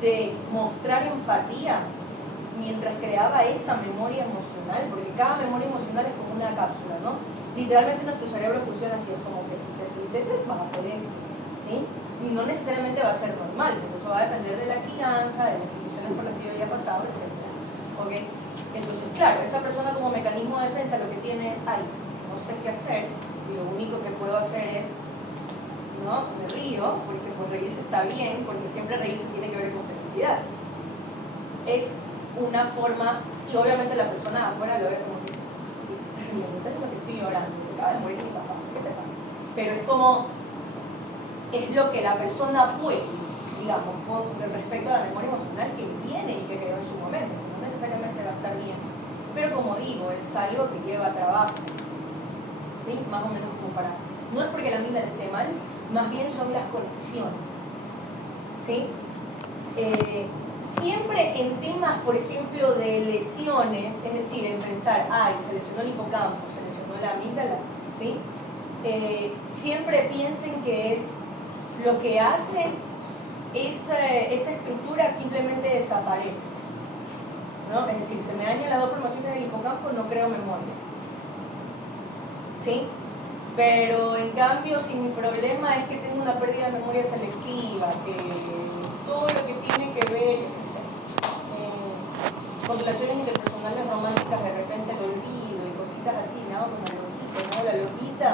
de mostrar empatía, mientras creaba esa memoria emocional, porque cada memoria emocional es como una cápsula, ¿no? Literalmente nuestro cerebro funciona así, es como que si te entristeces vas a hacer esto, ¿sí? Y no necesariamente va a ser normal, porque eso va a depender de la crianza, de las situaciones por las que yo haya pasado, etc. ¿Ok? Entonces, claro, esa persona como mecanismo de defensa lo que tiene es, no sé qué hacer, y lo único que puedo hacer es, ¿no? Me río, porque pues reírse está bien, porque siempre reírse tiene que ver con felicidad. Es una forma, y obviamente la persona afuera lo ve como que está riendo, está como que estoy llorando, se acaba de morir mi papá, ¿qué te pasa? Pero es como, es lo que la persona puede, digamos, con respecto a la memoria emocional que tiene y que creó en su momento, no necesariamente va a estar bien, pero como digo, es algo que lleva trabajo, ¿sí? Más o menos como para, no es porque la amígdala esté mal, más bien son las conexiones, ¿sí? Siempre en temas, por ejemplo, de lesiones, es decir, en pensar, se lesionó el hipocampo, se lesionó la amígdala, ¿sí? Siempre piensen que es lo que hace esa estructura simplemente desaparece, ¿no? Es decir, se me dañan las dos formaciones del hipocampo, no creo memoria, ¿sí? Pero en cambio, si mi problema es que tengo una pérdida de memoria selectiva, que todo lo que tiene que ver con relaciones interpersonales románticas, de repente lo olvido y cositas así, ¿no? Como la loquita, ¿no? La loquita,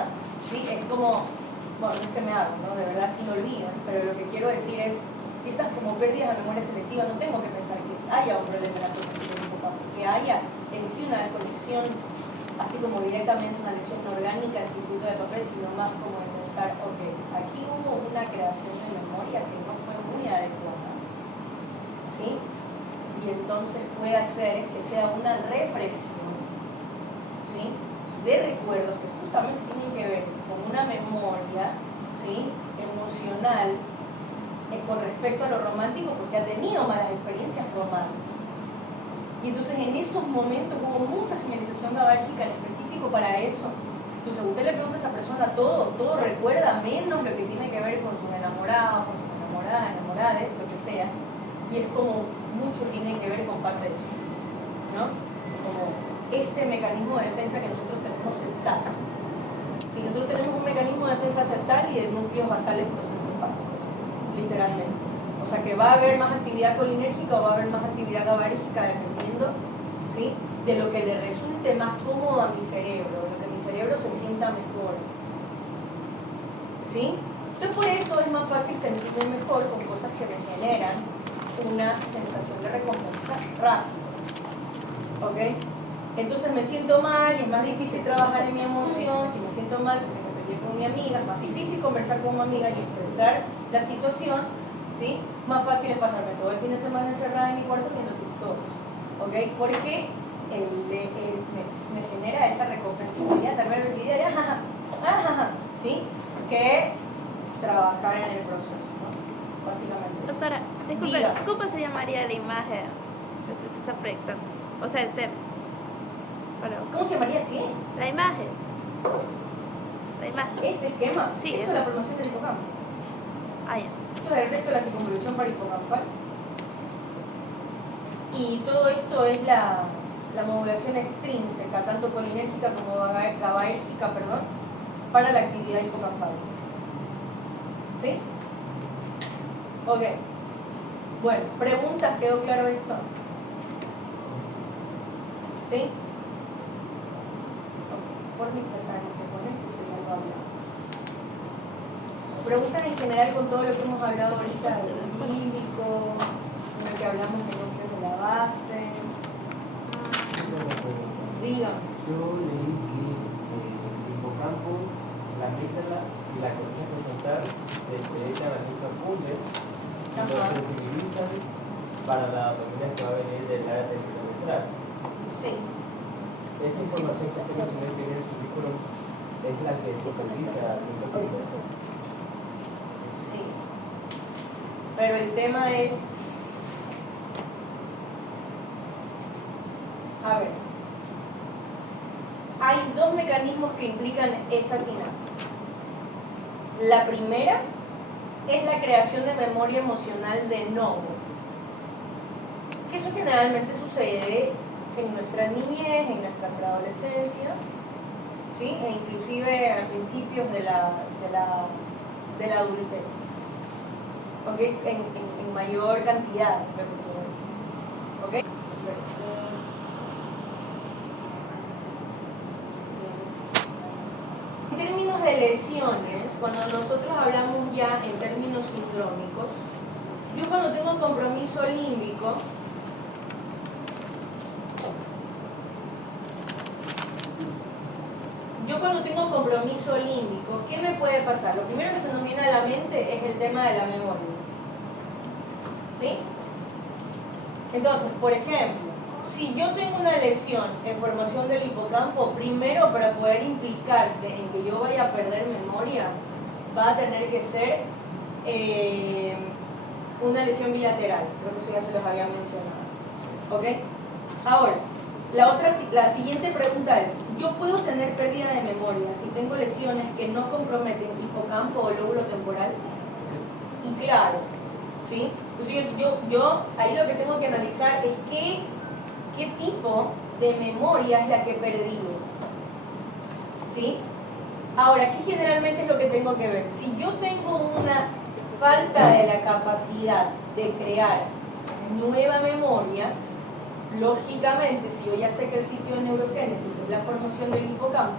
¿sí? Es como, bueno, no es que me hago, ¿no? De verdad sí lo olvidan, pero lo que quiero decir es, esas como pérdidas de memoria selectiva, no tengo que pensar que haya un problema en la formación del hipocampo, que haya en sí una desconexión, así como directamente una lesión orgánica del circuito de papel, sino más como en pensar entonces puede hacer que sea una represión, ¿sí?, de recuerdos que justamente tienen que ver con una memoria, ¿sí?, emocional con respecto a lo romántico, porque ha tenido malas experiencias románticas. Y entonces en esos momentos hubo mucha señalización gabárgica en específico para eso. Entonces usted le pregunta a esa persona, todo recuerda, menos lo que tiene que ver con sus enamorados, con sus enamoradas, lo que sea. Y es como mucho tiene que ver con parte de eso, ¿no? Como ese mecanismo de defensa que nosotros tenemos aceptado. Si nosotros tenemos un mecanismo de defensa aceptable y de núcleos basales prosencefálicos, literalmente. O sea que va a haber más actividad colinérgica o va a haber más actividad gabárgica dependiendo, ¿sí?, de lo que le resulte más cómodo a mi cerebro, de lo que mi cerebro se sienta mejor. ¿Sí? Entonces por eso es más fácil sentirme mejor con cosas que me generan una sensación de recompensa rápida. ¿Ok? Entonces me siento mal y es más difícil trabajar en mi emoción. Si me siento mal porque me peleé con mi amiga, es más difícil conversar con una amiga y expresar la situación, ¿sí? Más fácil es pasarme todo el fin de semana encerrada en mi cuarto viendo TikToks. ¿Ok? Porque me genera esa recompensa inmediata, ver el video y ¿sí? Que trabajar en el proceso, ¿no? Básicamente. Doctora, disculpe, Diga. ¿cómo se llamaría la imagen que se está proyectando? O sea, el tema. ¿Cómo se llamaría qué? La imagen. La imagen. ¿Este esquema? Sí, esto eso. es la formación del hipocampo. Ah, ya. Esto es el resto de la circunvolución parahipocampal. Y todo esto es la modulación extrínseca, tanto colinérgica como gabárgica, para la actividad hipocampal. ¿Sí? Ok. Bueno, preguntas, ¿quedó claro esto? ¿Sí? Ok, por necesario que con esto eso ya lo hablamos. Preguntas en general con todo lo que hemos hablado ahorita del límbico, en el que hablamos de núcleos de la base. Dígame. Yo leí que el hipocampo, la amígdala y la corteza prefrontal se proyectan al hipocampo y lo sensibilizan para la dopamina que va a venir del área temporomandibular. Sí. Esa información que usted mencionó que tiene en su currículum es la que sensibiliza al hipocampo. Sí. Pero el tema es... A ver. Hay dos mecanismos que implican esa sinapsis. La primera es la creación de memoria emocional de novo. Que eso generalmente sucede en nuestra niñez, en nuestra preadolescencia, ¿sí? E inclusive a principios de la adultez. ¿Ok? En mayor cantidad, lo que puedo decir. ¿Ok? En términos de lesiones, cuando nosotros hablamos ya en términos sindrómicos, yo cuando tengo compromiso límbico, ¿qué me puede pasar? Lo primero que se nos viene a la mente es el tema de la memoria. ¿Sí? Entonces, por ejemplo, si yo tengo una lesión en formación del hipocampo, primero para poder implicarse en que yo vaya a perder memoria, va a tener que ser una lesión bilateral. Creo que eso ya se los había mencionado. ¿Ok? Ahora, la siguiente pregunta es, ¿yo puedo tener pérdida de memoria si tengo lesiones que no comprometen hipocampo o lóbulo temporal? Y claro, ¿sí? Entonces yo ahí lo que tengo que analizar es qué tipo de memoria es la que he perdido. ¿Sí? Ahora, ¿qué generalmente es lo que tengo que ver? Si yo tengo una falta de la capacidad de crear nueva memoria, lógicamente, si yo ya sé que el sitio de neurogénesis es la formación del hipocampo,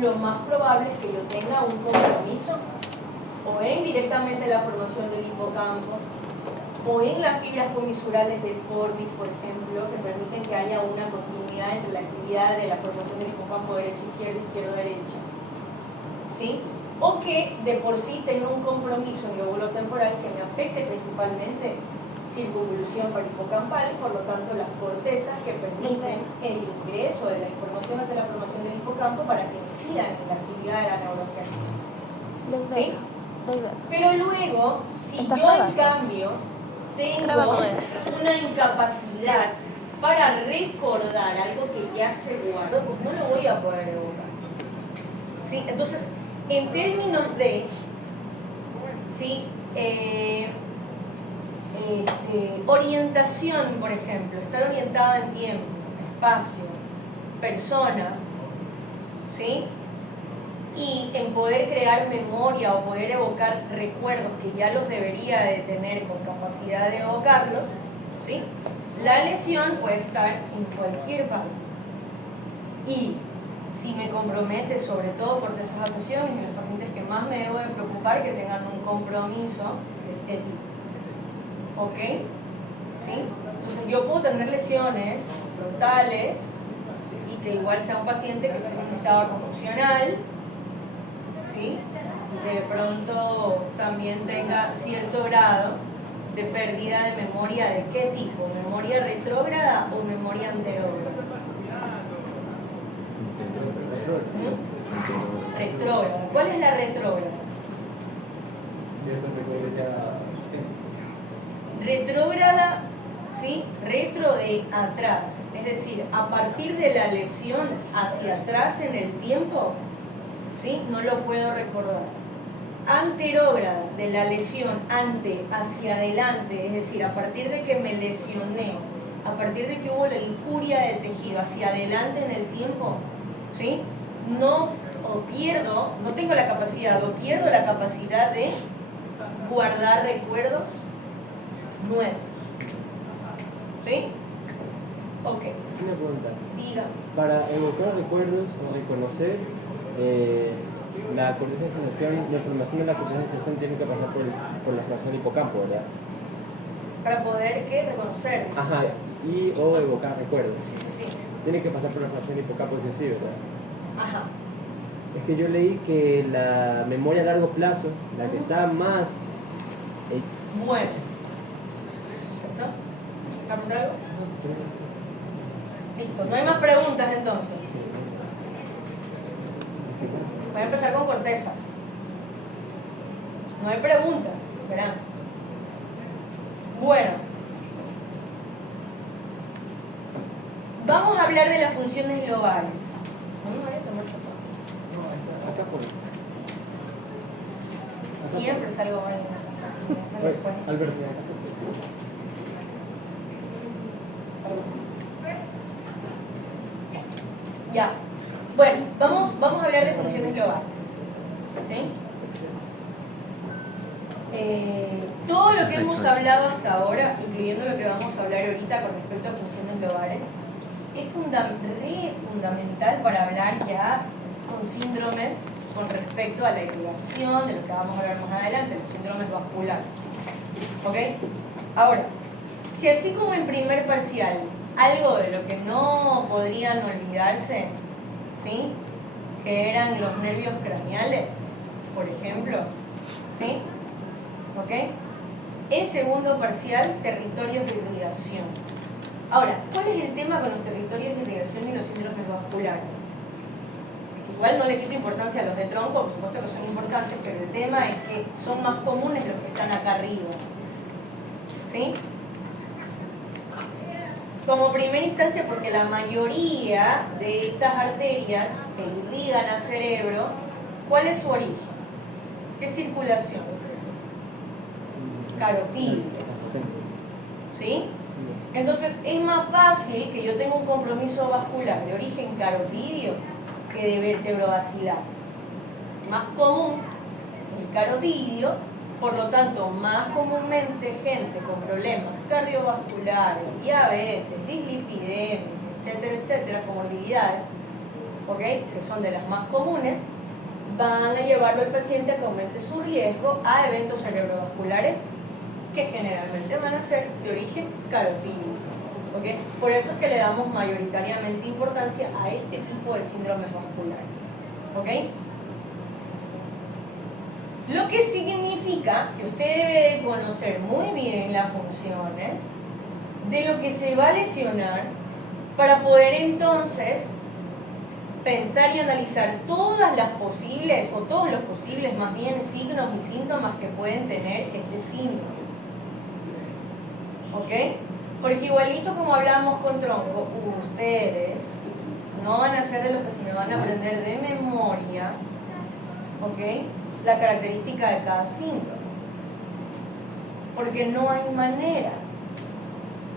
lo más probable es que yo tenga un compromiso o en directamente la formación del hipocampo o en las fibras comisurales del fornix, por ejemplo, que permiten que haya una continuidad entre la actividad de la formación del hipocampo derecho-izquierdo, izquierdo-derecho. ¿Sí? O que de por sí tenga un compromiso en lóbulo temporal que me afecte principalmente circunvolución perihipocampal, por lo tanto las cortezas que permiten el ingreso de la información hacia la formación del hipocampo para que incidan en la actividad de la neurogénesis. ¿Sí? Pero luego, si yo en cambio tengo una incapacidad para recordar algo que ya se guardó, pues no lo voy a poder evocar. ¿Sí? Entonces, en términos de ¿sí? Orientación, por ejemplo, estar orientada en tiempo, espacio, persona, ¿sí? Y en poder crear memoria o poder evocar recuerdos que ya los debería de tener con capacidad de evocarlos, ¿sí? La lesión puede estar en cualquier parte. Y si me compromete, sobre todo por desasociación, y los pacientes que más me debo de preocupar que tengan un compromiso de este tipo. ¿Ok? ¿Sí? Entonces yo puedo tener lesiones frontales y que igual sea un paciente que esté en un estado confusional, ¿sí? Y de pronto también tenga cierto grado de pérdida de memoria. ¿De qué tipo? ¿Memoria retrógrada o memoria anterógrada? Retrógrada. ¿Cuál es la retrógrada? Retrógrada, ¿sí? Retro de atrás, es decir, a partir de la lesión hacia atrás en el tiempo, ¿sí? No lo puedo recordar. Anterógrada, de la lesión ante hacia adelante, es decir, a partir de que me lesioné, a partir de que hubo la injuria del tejido hacia adelante en el tiempo, ¿sí? No tengo la capacidad, o pierdo la capacidad de guardar recuerdos nuevos. ¿Sí? Ok. Una pregunta. Diga. Para evocar recuerdos o reconocer la corteza de sensación, la información de la corteza de sensación tiene que pasar por la formación del hipocampo, ¿verdad? Para poder, ¿qué? Reconocer. Ajá, o evocar recuerdos. Sí. Tiene que pasar por la formación del hipocampo, es decir, ¿verdad? Ajá. Es que yo leí que la memoria a largo plazo, la que está más... Bueno. ¿Eso? ¿Me apuntar algo? Listo. No hay más preguntas entonces. Voy a empezar con cortezas. No hay preguntas, verán. Bueno. Vamos a hablar de las funciones lobales. Siempre salgo mal en esa respuesta. Alberto. Ya. Bueno, vamos a hablar de funciones globales. ¿Sí? Todo lo que hemos hablado hasta ahora, incluyendo lo que vamos a hablar ahorita con respecto a funciones globales, es fundamental para hablar ya con síndromes con respecto a la irrigación, de lo que vamos a hablar más adelante, los síndromes vasculares. ¿Ok? Ahora, si así como en primer parcial, algo de lo que no podrían olvidarse, ¿sí? Que eran los nervios craneales, por ejemplo, ¿sí? ¿Ok? En segundo parcial, territorios de irrigación. Ahora, ¿cuál es el tema con los territorios de irrigación y los síndromes vasculares? Igual no le quito importancia a los de tronco, por supuesto que son importantes, pero el tema es que son más comunes los que están acá arriba. ¿Sí? Como primera instancia, porque la mayoría de estas arterias que irrigan al cerebro, ¿cuál es su origen? ¿Qué circulación? Carotídeo. ¿Sí? Entonces es más fácil que yo tenga un compromiso vascular de origen carotídeo que de vértebro-basilar. Más común el carotídeo, por lo tanto, más comúnmente gente con problemas cardiovasculares, diabetes, dislipidemia, etcétera, comorbilidades, ¿ok? Que son de las más comunes, van a llevarlo al paciente a que aumente su riesgo a eventos cerebrovasculares que generalmente van a ser de origen carotídeo. ¿Okay? Por eso es que le damos mayoritariamente importancia a este tipo de síndromes vasculares. ¿Ok? Lo que significa significa que usted debe de conocer muy bien las funciones de lo que se va a lesionar para poder entonces pensar y analizar todas las posibles, o todos los posibles más bien, signos y síntomas que pueden tener este síndrome. ¿Ok? Porque igualito como hablamos con tronco, ustedes no van a ser de los que se me van a aprender de memoria, ¿ok?, la característica de cada síndrome. Porque no hay manera.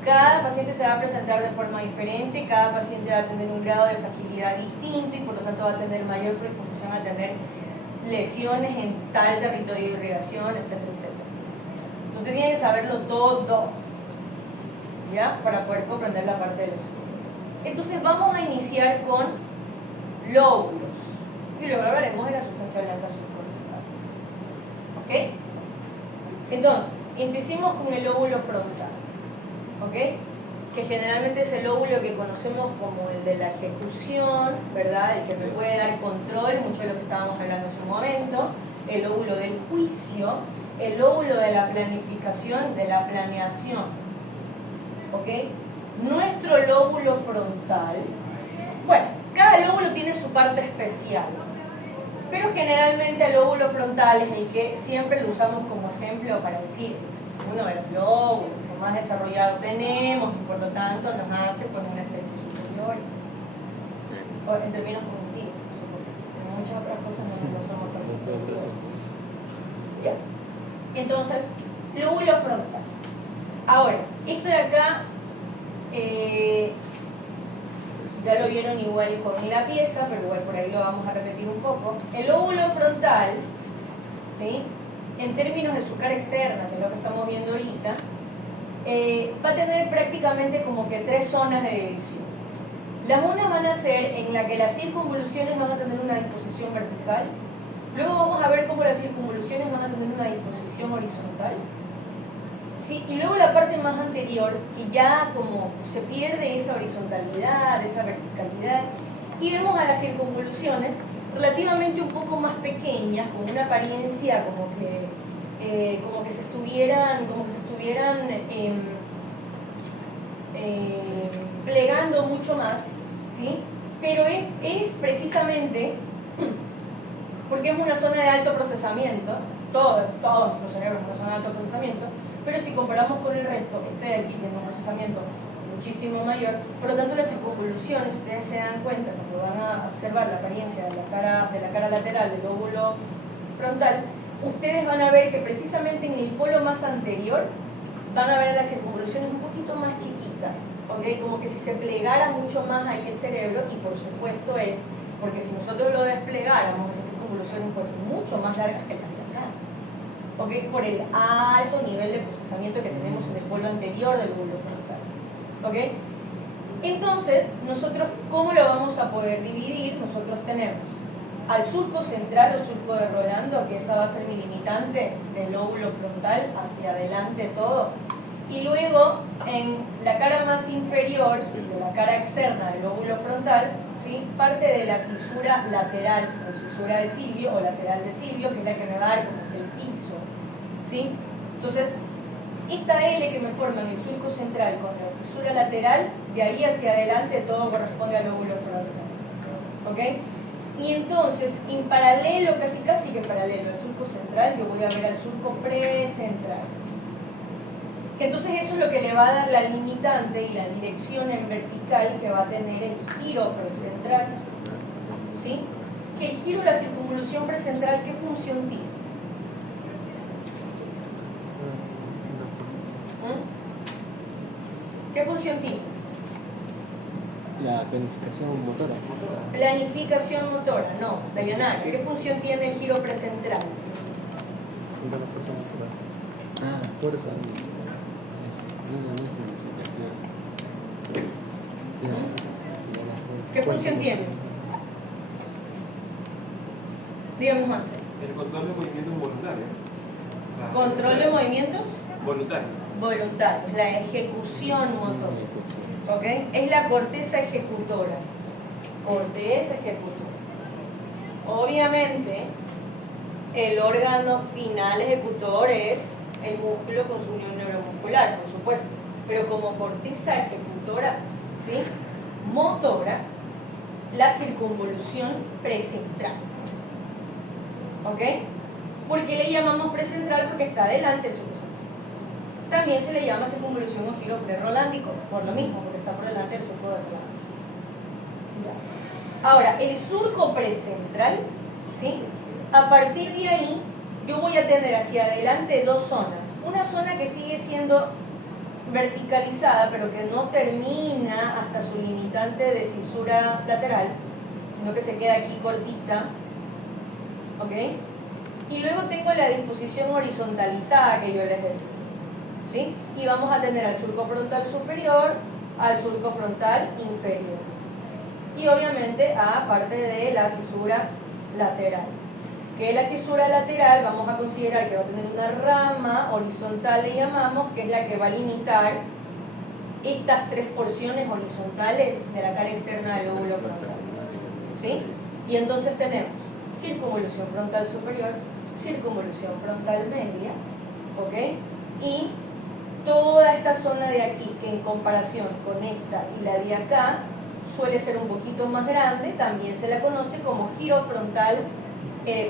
Cada paciente se va a presentar de forma diferente, cada paciente va a tener un grado de fragilidad distinto y por lo tanto va a tener mayor predisposición a tener lesiones en tal territorio de irrigación, etcétera, etcétera. Entonces tiene que saberlo todo, ¿ya? Para poder comprender la parte de los síndromes. Entonces vamos a iniciar con lóbulos y luego hablaremos de la sustancia blanca subcortical. ¿Ok? Entonces, empecemos con el lóbulo frontal. ¿Ok? Que generalmente es el lóbulo que conocemos como el de la ejecución, ¿verdad? El que me puede dar control, mucho de lo que estábamos hablando hace un momento, el lóbulo del juicio, el lóbulo de la planificación, de la planeación. ¿Ok? Nuestro lóbulo frontal, bueno, cada lóbulo tiene su parte especial, pero generalmente el lóbulo frontal es el que siempre lo usamos como ejemplo para decir, es uno de los lóbulos más desarrollado tenemos y por lo tanto nos hace pues una especie superior, o en términos cognitivos, en muchas otras cosas no somos tan superiores. Ya. Entonces, lóbulo frontal. Ahora, esto de acá ya lo vieron igual con la pieza, pero igual por ahí lo vamos a repetir un poco. El lóbulo frontal, ¿sí?, en términos de su cara externa, que es lo que estamos viendo ahorita, va a tener prácticamente como que tres zonas de división. Las unas van a ser en la que las circunvoluciones van a tener una disposición vertical, luego vamos a ver cómo las circunvoluciones van a tener una disposición horizontal, ¿sí? Y luego la parte más anterior, que ya como se pierde esa horizontalidad, esa verticalidad, y vemos a las circunvoluciones relativamente un poco más pequeñas, con una apariencia como que se estuvieran plegando mucho más, ¿sí? Pero es precisamente porque es una zona de alto procesamiento, todo nuestro cerebro es una zona de alto procesamiento, pero si comparamos con el resto, este de aquí tiene un procesamiento muchísimo mayor, por lo tanto las circunvoluciones, ustedes se dan cuenta cuando van a observar la apariencia de la cara lateral del lóbulo frontal, ustedes van a ver que precisamente en el polo más anterior van a ver las circunvoluciones un poquito más chiquitas, ¿ok? Como que si se plegara mucho más ahí el cerebro, y por supuesto es porque si nosotros lo desplegáramos, esas circunvoluciones fuesen mucho más largas que las de acá, ¿ok? Por el alto nivel de procesamiento que tenemos en el polo anterior del lóbulo frontal, ¿ok? Entonces, nosotros, ¿cómo lo vamos a poder dividir? Nosotros tenemos al surco central o surco de Rolando, que esa va a ser mi limitante del lóbulo frontal, hacia adelante todo, y luego en la cara más inferior, de la cara externa del lóbulo frontal, ¿sí?, parte de la cisura lateral o cisura de Silvio o lateral de Silvio, que es la que me va a dar como que el piso, ¿sí? Entonces, esta L que me forma en el surco central con la cisura lateral, de ahí hacia adelante todo corresponde al lóbulo frontal, ¿ok? Y entonces, en paralelo, casi que paralelo al surco central, yo voy a ver al surco precentral. Entonces eso es lo que le va a dar la limitante y la dirección en vertical que va a tener el giro precentral, ¿sí? Que el giro de la circunvolución precentral, ¿qué función tiene? ¿Qué función tiene? La planificación motora. Planificación motora, no, Dayanara. ¿Qué función tiene el giro precentral? Fuerza. ¿Qué función tiene? Dígame, Marcel. El control de movimientos voluntarios. Control de movimientos Voluntarios. voluntarios, la ejecución motora, ¿ok? Es la corteza ejecutora. Corteza ejecutora. Obviamente, el órgano final ejecutor es el músculo con su unión neuromuscular, por supuesto. Pero como corteza ejecutora, ¿sí?, motora, la circunvolución precentral. ¿Ok? ¿Por qué le llamamos precentral? Porque está delante del surco central. También se le llama circunvolución o giro prerolándico, por lo mismo, porque está por delante del surco de Rolando. Ahora, el surco precentral, ¿sí?, a partir de ahí, yo voy a tener hacia adelante dos zonas. Una zona que sigue siendo verticalizada, pero que no termina hasta su limitante de cisura lateral, sino que se queda aquí cortita. ¿Ok? Y luego tengo la disposición horizontalizada que yo les decía, ¿sí? Y vamos a tener al surco frontal superior, al surco frontal inferior. Y obviamente a parte de la cisura lateral. Que la cisura lateral vamos a considerar que va a tener una rama horizontal, le llamamos, que es la que va a limitar estas tres porciones horizontales de la cara externa del lóbulo frontal. ¿Sí? Y entonces tenemos circunvolución frontal superior, circunvolución frontal media, ¿ok? Y toda esta zona de aquí, que en comparación con esta y la de acá, suele ser un poquito más grande, también se la conoce como giro frontal,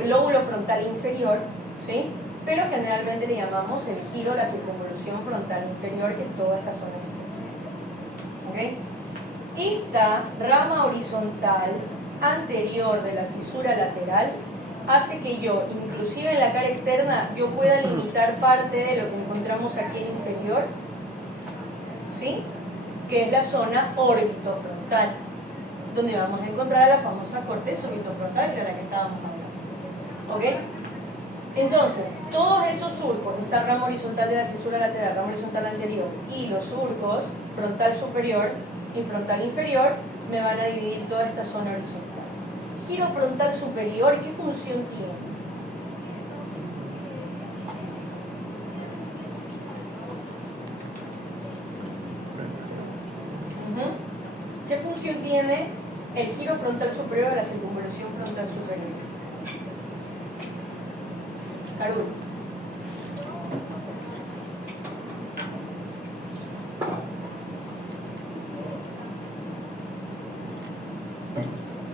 lóbulo frontal inferior, ¿sí? Pero generalmente le llamamos el giro, la circunvolución frontal inferior, que es toda esta zona de aquí. ¿Ok? Esta rama horizontal anterior de la cisura lateral hace que yo, inclusive en la cara externa, yo pueda limitar parte de lo que encontramos aquí en inferior, ¿sí?, que es la zona orbitofrontal, donde vamos a encontrar la famosa corteza orbitofrontal, de la que estábamos hablando. ¿Ok? Entonces, todos esos surcos, esta rama horizontal de la cisura lateral, rama horizontal anterior, y los surcos frontal superior y frontal inferior, me van a dividir toda esta zona horizontal. Giro frontal superior, ¿qué función tiene? ¿Qué función tiene el giro frontal superior de la circunvolución frontal superior? Harun.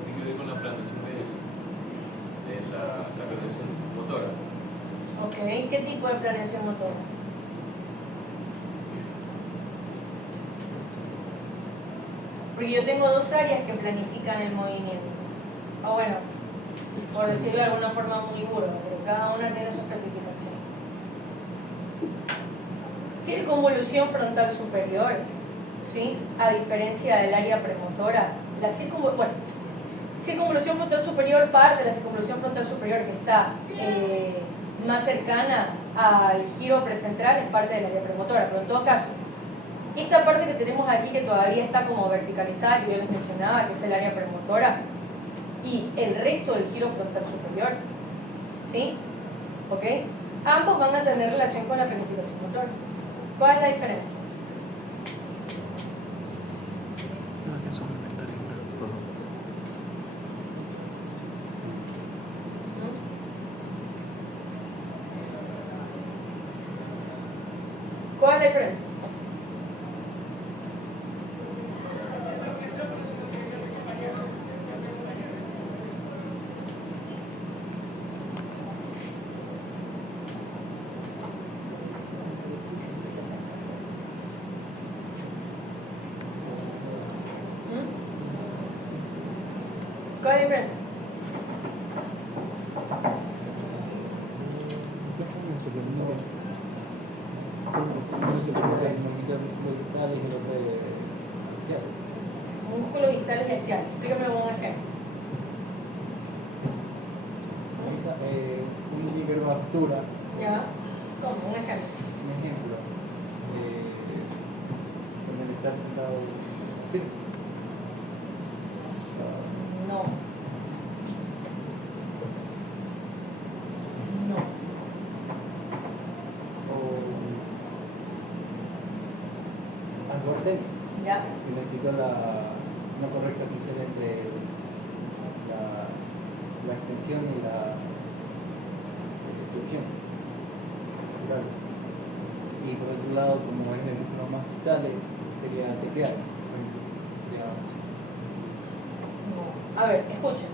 Tiene que ver con la planeación de la planeación motora. Ok, ¿qué tipo de planeación motora? Porque yo tengo dos áreas que planifican el movimiento. O bueno, por decirlo de alguna forma muy burda, pero cada una tiene su especificación. Circunvolución frontal superior, ¿sí? A diferencia del área premotora, la circunvolución frontal superior parte de la circunvolución frontal superior que está más cercana al giro precentral, es parte del área premotora, pero en todo caso, esta parte que tenemos aquí, que todavía está como verticalizada, que yo les mencionaba, que es el área premotora, y el resto del giro frontal superior, ¿sí? ¿Ok? Ambos van a tener relación con la planificación motora. ¿Cuál es la diferencia? ¿Cuál es la diferencia? ¿Cuál es la diferencia? Músculos distales y axiales. Explícame un ejemplo. Un hiperbatura. ¿Ya? ¿Cómo? Un ejemplo. Un ejemplo. Con el estar sentado firme. No. No. O algo técnico. ¿Ya? Que necesito una correcta función entre la extensión y la flexión. Y por otro lado, como es el no más estable, sería teclear. A ver, escuchen.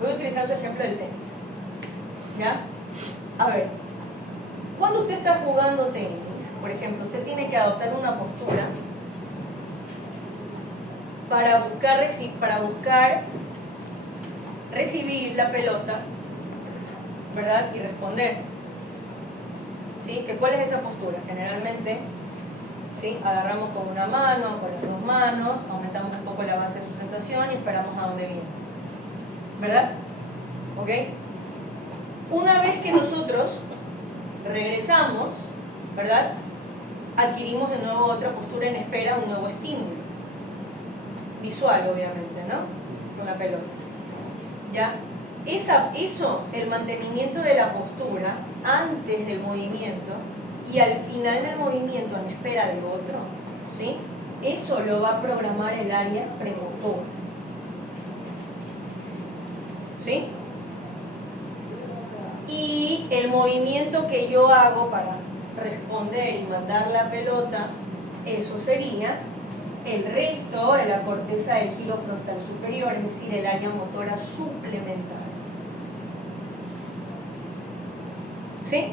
Voy a utilizar su ejemplo del tenis. ¿Ya? A ver, cuando usted está jugando tenis, por ejemplo, usted tiene que adoptar una postura para buscar recibir la pelota, ¿verdad? Y responder. ¿Sí? ¿Cuál es esa postura? Generalmente, ¿sí? Agarramos con una mano, con las dos manos, aumentamos un poco la base de sustentación y esperamos a donde viene. ¿Verdad? ¿Ok? Una vez que nosotros regresamos, ¿verdad? Adquirimos de nuevo otra postura en espera, un nuevo estímulo. Visual, obviamente, ¿no? Con la pelota. ¿Ya? Eso, el mantenimiento de la postura antes del movimiento y al final del movimiento en espera de otro, ¿sí? Eso lo va a programar el área premotora. ¿Sí? Y el movimiento que yo hago para responder y mandar la pelota, eso sería el resto de la corteza del giro frontal superior, es decir, el área motora suplementaria. ¿Sí?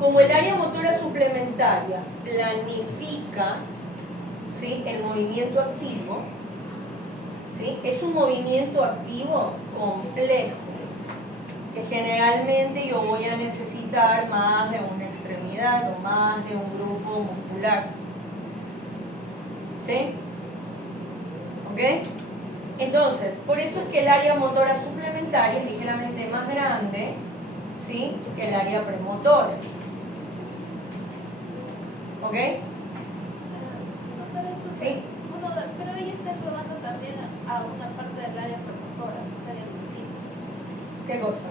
Como el área motora suplementaria planifica, ¿sí?, el movimiento activo, ¿sí?, es un movimiento activo complejo, que generalmente yo voy a necesitar más de una extremidad o más de un grupo muscular. ¿Sí? ¿Ok? Entonces, por eso es que el área motora suplementaria es ligeramente más grande, ¿sí?, que el área premotora. ¿Ok? Sí. Pero ella está englobando también a una parte del área premotora, o sea, ¿Qué cosa?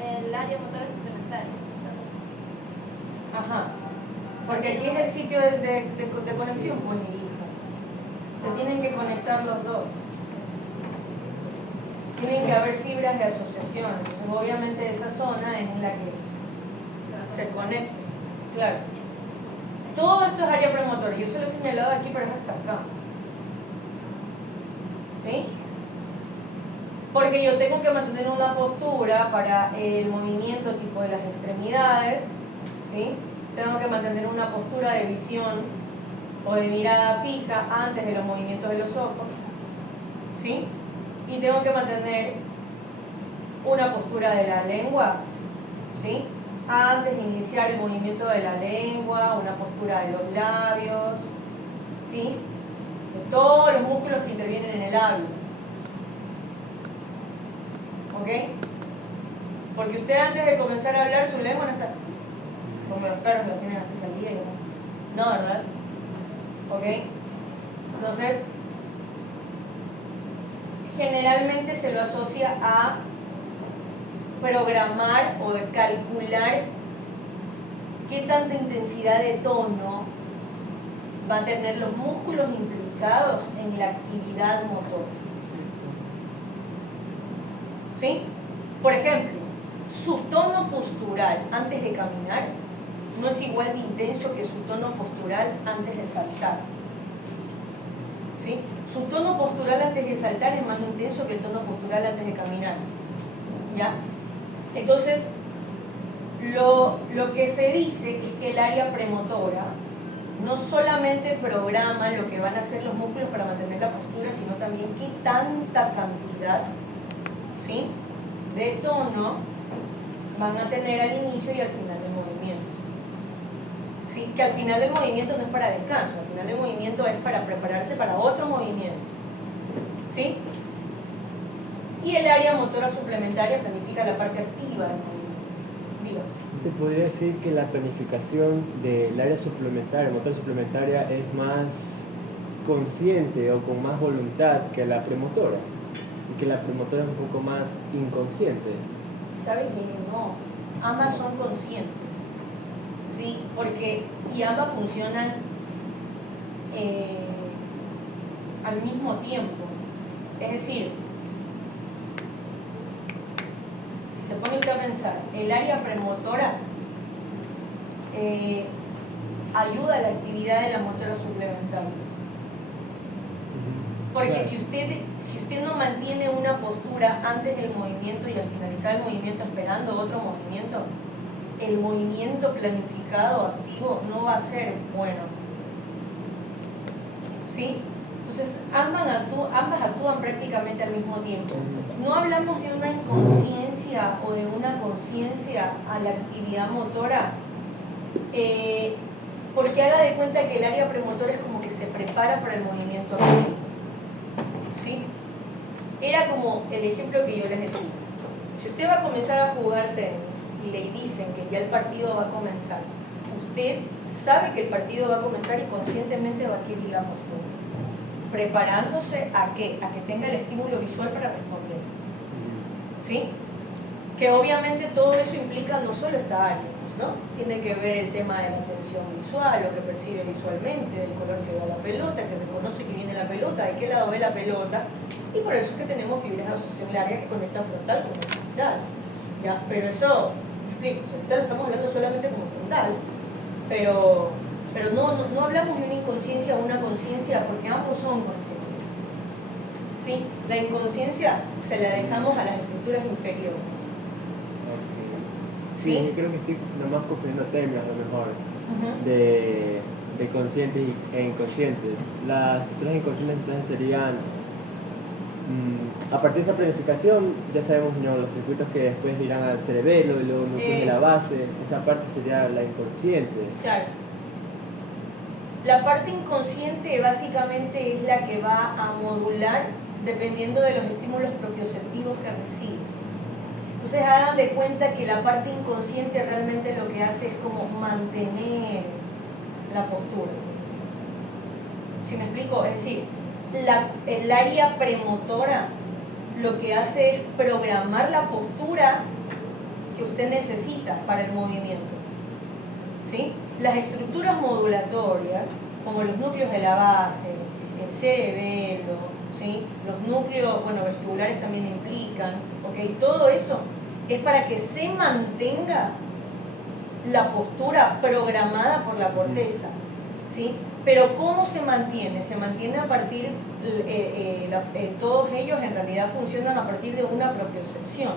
el área motora suplementaria. Ajá. Porque aquí es el sitio de conexión, pues, mi hija. Se tienen que conectar los dos. Tienen que haber fibras de asociación. Entonces, obviamente, esa zona es en la que se conecta. Claro. Todo esto es área premotora. Yo se lo he señalado aquí, pero es hasta acá. ¿Sí? Porque yo tengo que mantener una postura para el movimiento tipo de las extremidades, ¿sí? Tengo que mantener una postura de visión o de mirada fija antes de los movimientos de los ojos, ¿sí? Y tengo que mantener una postura de la lengua, ¿sí?, antes de iniciar el movimiento de la lengua, una postura de los labios, ¿sí?, de todos los músculos que intervienen en el labio. ¿Ok? Porque usted antes de comenzar a hablar, su lengua no está como los perros la tienen así salida, ¿no? No, ¿verdad? ¿Ok? Entonces, generalmente se lo asocia a programar o de calcular qué tanta intensidad de tono va a tener los músculos implicados en la actividad motora. ¿Sí? Por ejemplo, su tono postural antes de caminar no es igual de intenso que su tono postural antes de saltar. ¿Sí? Su tono postural antes de saltar es más intenso que el tono postural antes de caminar. ¿Ya? Entonces, lo que se dice es que el área premotora no solamente programa lo que van a hacer los músculos para mantener la postura, sino también qué tanta cantidad, ¿sí?, de tono van a tener al inicio y al final del movimiento. ¿Sí? Que al final del movimiento no es para descanso, al final del movimiento es para prepararse para otro movimiento. ¿Sí? Y el área motora suplementaria planifica la parte activa del movimiento. Digo. Se podría decir que la planificación del área suplementaria, motora suplementaria, es más consciente o con más voluntad que la premotora, y que la premotora es un poco más inconsciente. ¿Sabe que no? Ambas son conscientes, ¿sí? Porque y ambas funcionan al mismo tiempo. Es decir, se pone usted a pensar, el área premotora ayuda a la actividad de la motora suplementaria. Porque si usted no mantiene una postura antes del movimiento y al finalizar el movimiento esperando otro movimiento, el movimiento planificado activo no va a ser bueno. ¿Sí? Entonces ambas actúan prácticamente al mismo tiempo. No hablamos de una inconsciencia o de una conciencia a la actividad motora, porque haga de cuenta que el área premotora es como que se prepara para el movimiento activo. ¿Sí? Era como el ejemplo que yo les decía. Si usted va a comenzar a jugar tenis y le dicen que ya el partido va a comenzar, usted sabe que el partido va a comenzar y conscientemente va a adquirir la postura, preparándose ¿a qué? A que tenga el estímulo visual para responder. ¿Sí? Que obviamente todo eso implica no solo esta área, ¿no? Tiene que ver el tema de la atención visual, lo que percibe visualmente, del color que ve la pelota, que reconoce que viene la pelota, de qué lado ve la pelota, y por eso es que tenemos fibras de asociación larga que conectan frontal con occipital. ¿Ya? Pero eso, me explico, occipital lo estamos hablando solamente como frontal, pero no hablamos de una inconsciencia o una conciencia, porque ambos son conscientes. ¿Sí? La inconsciencia se la dejamos a las estructuras inferiores. Sí, ¿Sí? yo creo que estoy nomás confundiendo términos a lo mejor de conscientes e inconscientes. Las estructuras inconscientes entonces serían, a partir de esa planificación, ya sabemos, ¿no?, los circuitos que después irán al cerebelo y luego núcleos de la base, esa parte sería la inconsciente. Claro. La parte inconsciente básicamente es la que va a modular dependiendo de los estímulos propioceptivos que recibe. Entonces hagan de cuenta que la parte inconsciente realmente lo que hace es como mantener la postura. ¿Sí me explico? Es decir, el área premotora lo que hace es programar la postura que usted necesita para el movimiento. ¿Sí? Las estructuras modulatorias, como los núcleos de la base, el cerebelo, ¿sí?, los núcleos, bueno, vestibulares también implican, ¿ok? Todo eso es para que se mantenga la postura programada por la corteza, ¿sí? Pero ¿cómo se mantiene? Se mantiene a partir, todos ellos en realidad funcionan a partir de una propiocepción.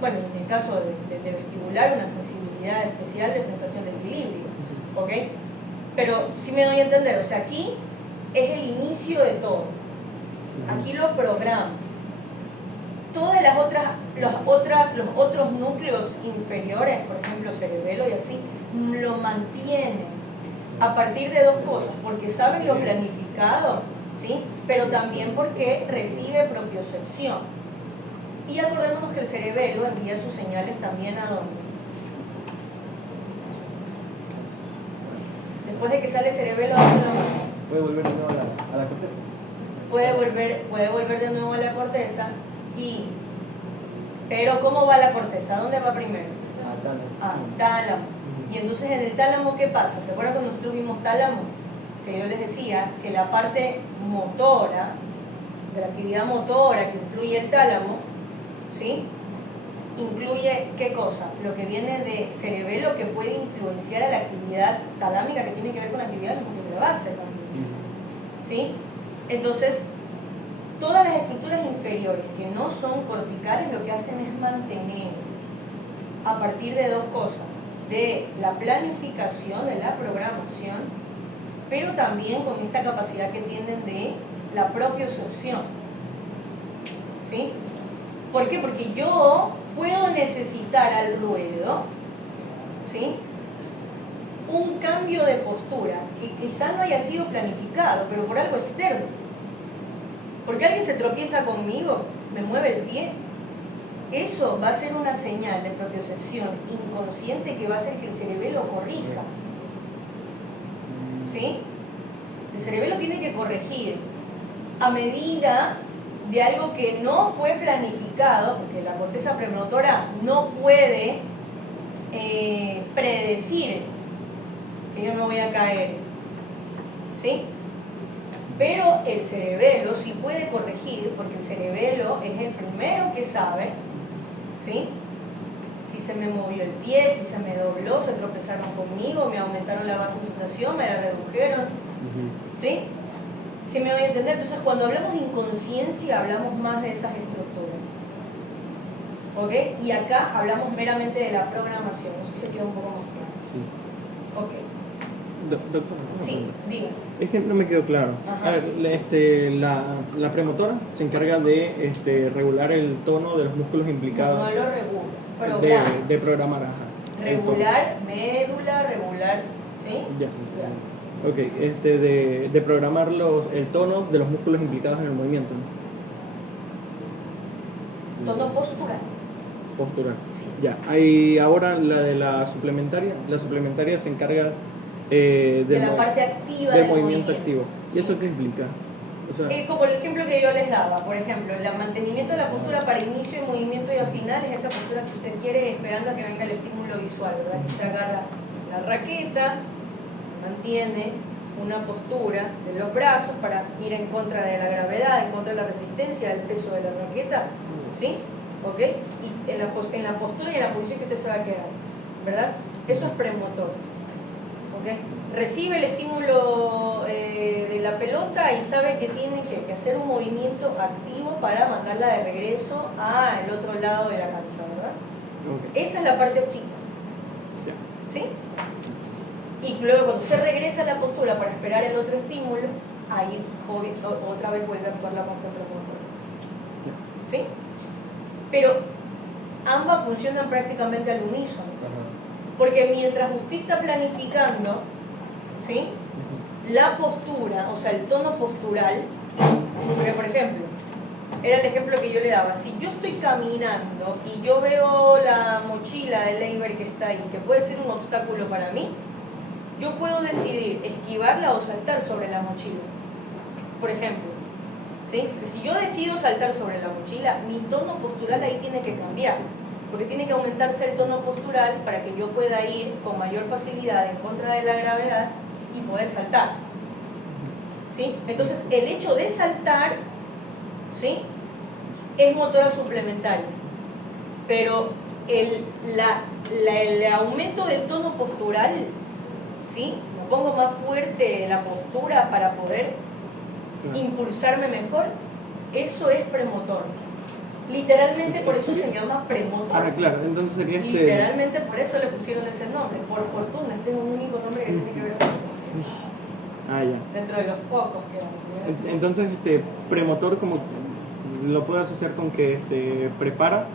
Bueno, en el caso de vestibular, una sensibilidad especial de sensación de equilibrio, ¿ok? Pero sí me doy a entender, o sea, aquí es el inicio de todo. Aquí lo programa. Todas los otros núcleos inferiores, por ejemplo cerebelo y así, lo mantienen a partir de dos cosas, porque saben lo planificado, ¿sí?, pero también porque recibe propiocepción. Y acordémonos que el cerebelo envía sus señales también a dónde. Después de que sale el cerebelo, ¿a dónde vamos? Puede volver de nuevo a la corteza. Puede volver de nuevo a la corteza, pero ¿cómo va la corteza? ¿A dónde va primero? Al tálamo. Y entonces en el tálamo, ¿qué pasa? ¿Se acuerdan cuando nosotros vimos tálamo? Que yo les decía que la parte motora, de la actividad motora que influye el tálamo, ¿sí?, incluye ¿qué cosa? Lo que viene de cerebelo, que puede influenciar a la actividad talámica, que tiene que ver con la actividad de la base también, ¿sí? Entonces, todas las estructuras inferiores que no son corticales lo que hacen es mantener a partir de dos cosas, de la planificación, de la programación, pero también con esta capacidad que tienen de la propiocepción. ¿Sí? ¿Por qué? Porque yo puedo necesitar al ruedo, ¿sí?, un cambio de postura que quizá no haya sido planificado, pero por algo externo. Porque alguien se tropieza conmigo, me mueve el pie. Eso va a ser una señal de propiocepción inconsciente que va a hacer que el cerebelo corrija. ¿Sí? El cerebelo tiene que corregir a medida de algo que no fue planificado, porque la corteza premotora no puede predecir que yo no voy a caer, ¿sí? Pero el cerebelo sí puede corregir, porque el cerebelo es el primero que sabe, ¿sí?, se me movió el pie, si se me dobló, se tropezaron conmigo, me aumentaron la vasodilatación, me la redujeron. ¿Sí? ¿Sí me voy a entender? Entonces, cuando hablamos de inconsciencia, hablamos más de esas estructuras. ¿Ok? Y acá hablamos meramente de la programación. No sé si se queda un poco más claro. Sí. Ok. Doctor. Sí, diga. Es que no me quedó claro. Ajá. A ver, la premotora se encarga de regular el tono de los músculos implicados. No lo regula. Programa. De programar. Ajá. Regular, médula, regular. ¿Sí? Ya. Ok, de programar el tono de los músculos implicados en el movimiento. Tono postural. Postural. Sí. Ya. Hay ahora la de la suplementaria. La suplementaria se encarga De la parte activa del del movimiento activo. ¿Y eso Sí. qué implica? O sea, Como el ejemplo que yo les daba, por ejemplo, el mantenimiento de la postura para inicio de movimiento y al final es esa postura que usted quiere esperando a que venga el estímulo visual, ¿verdad? Que usted agarra la raqueta, mantiene una postura de los brazos para ir en contra de la gravedad, en contra de la resistencia del peso de la raqueta, ¿sí? ¿Ok? Y en la postura y en la posición que usted se va a quedar, ¿verdad? Eso es premotor. ¿Ok? Recibe el estímulo de la pelota y sabe que tiene que hacer un movimiento activo para mandarla de regreso al otro lado de la cancha, ¿verdad? okay. Esa es la parte activa. Ya. ¿Sí? Y luego cuando usted regresa a la postura para esperar el otro estímulo, ahí otra vez vuelve a actuar la parte premotora. ¿Sí? Pero ambas funcionan prácticamente al unísono. Porque mientras usted está planificando, ¿sí? La postura, o sea, el tono postural, porque por ejemplo, era el ejemplo que yo le daba, si yo estoy caminando y yo veo la mochila de Leiber que está ahí, que puede ser un obstáculo para mí, yo puedo decidir esquivarla o saltar sobre la mochila, por ejemplo. ¿Sí? Entonces, si yo decido saltar sobre la mochila, mi tono postural ahí tiene que cambiar, porque tiene que aumentarse el tono postural para que yo pueda ir con mayor facilidad en contra de la gravedad y poder saltar. ¿Sí? Entonces, el hecho de saltar, ¿sí? Es motora suplementaria, pero el aumento del tono postural, ¿sí? Me pongo más fuerte la postura para poder impulsarme mejor, eso es premotor. Literalmente por eso se llama premotor. Ah, claro, entonces sería Literalmente por eso le pusieron ese nombre. Por fortuna, este es un único nombre que tiene que ver con eso. Ah, ya. Dentro de los pocos que hay. Entonces, premotor, como lo puedo asociar con que prepara.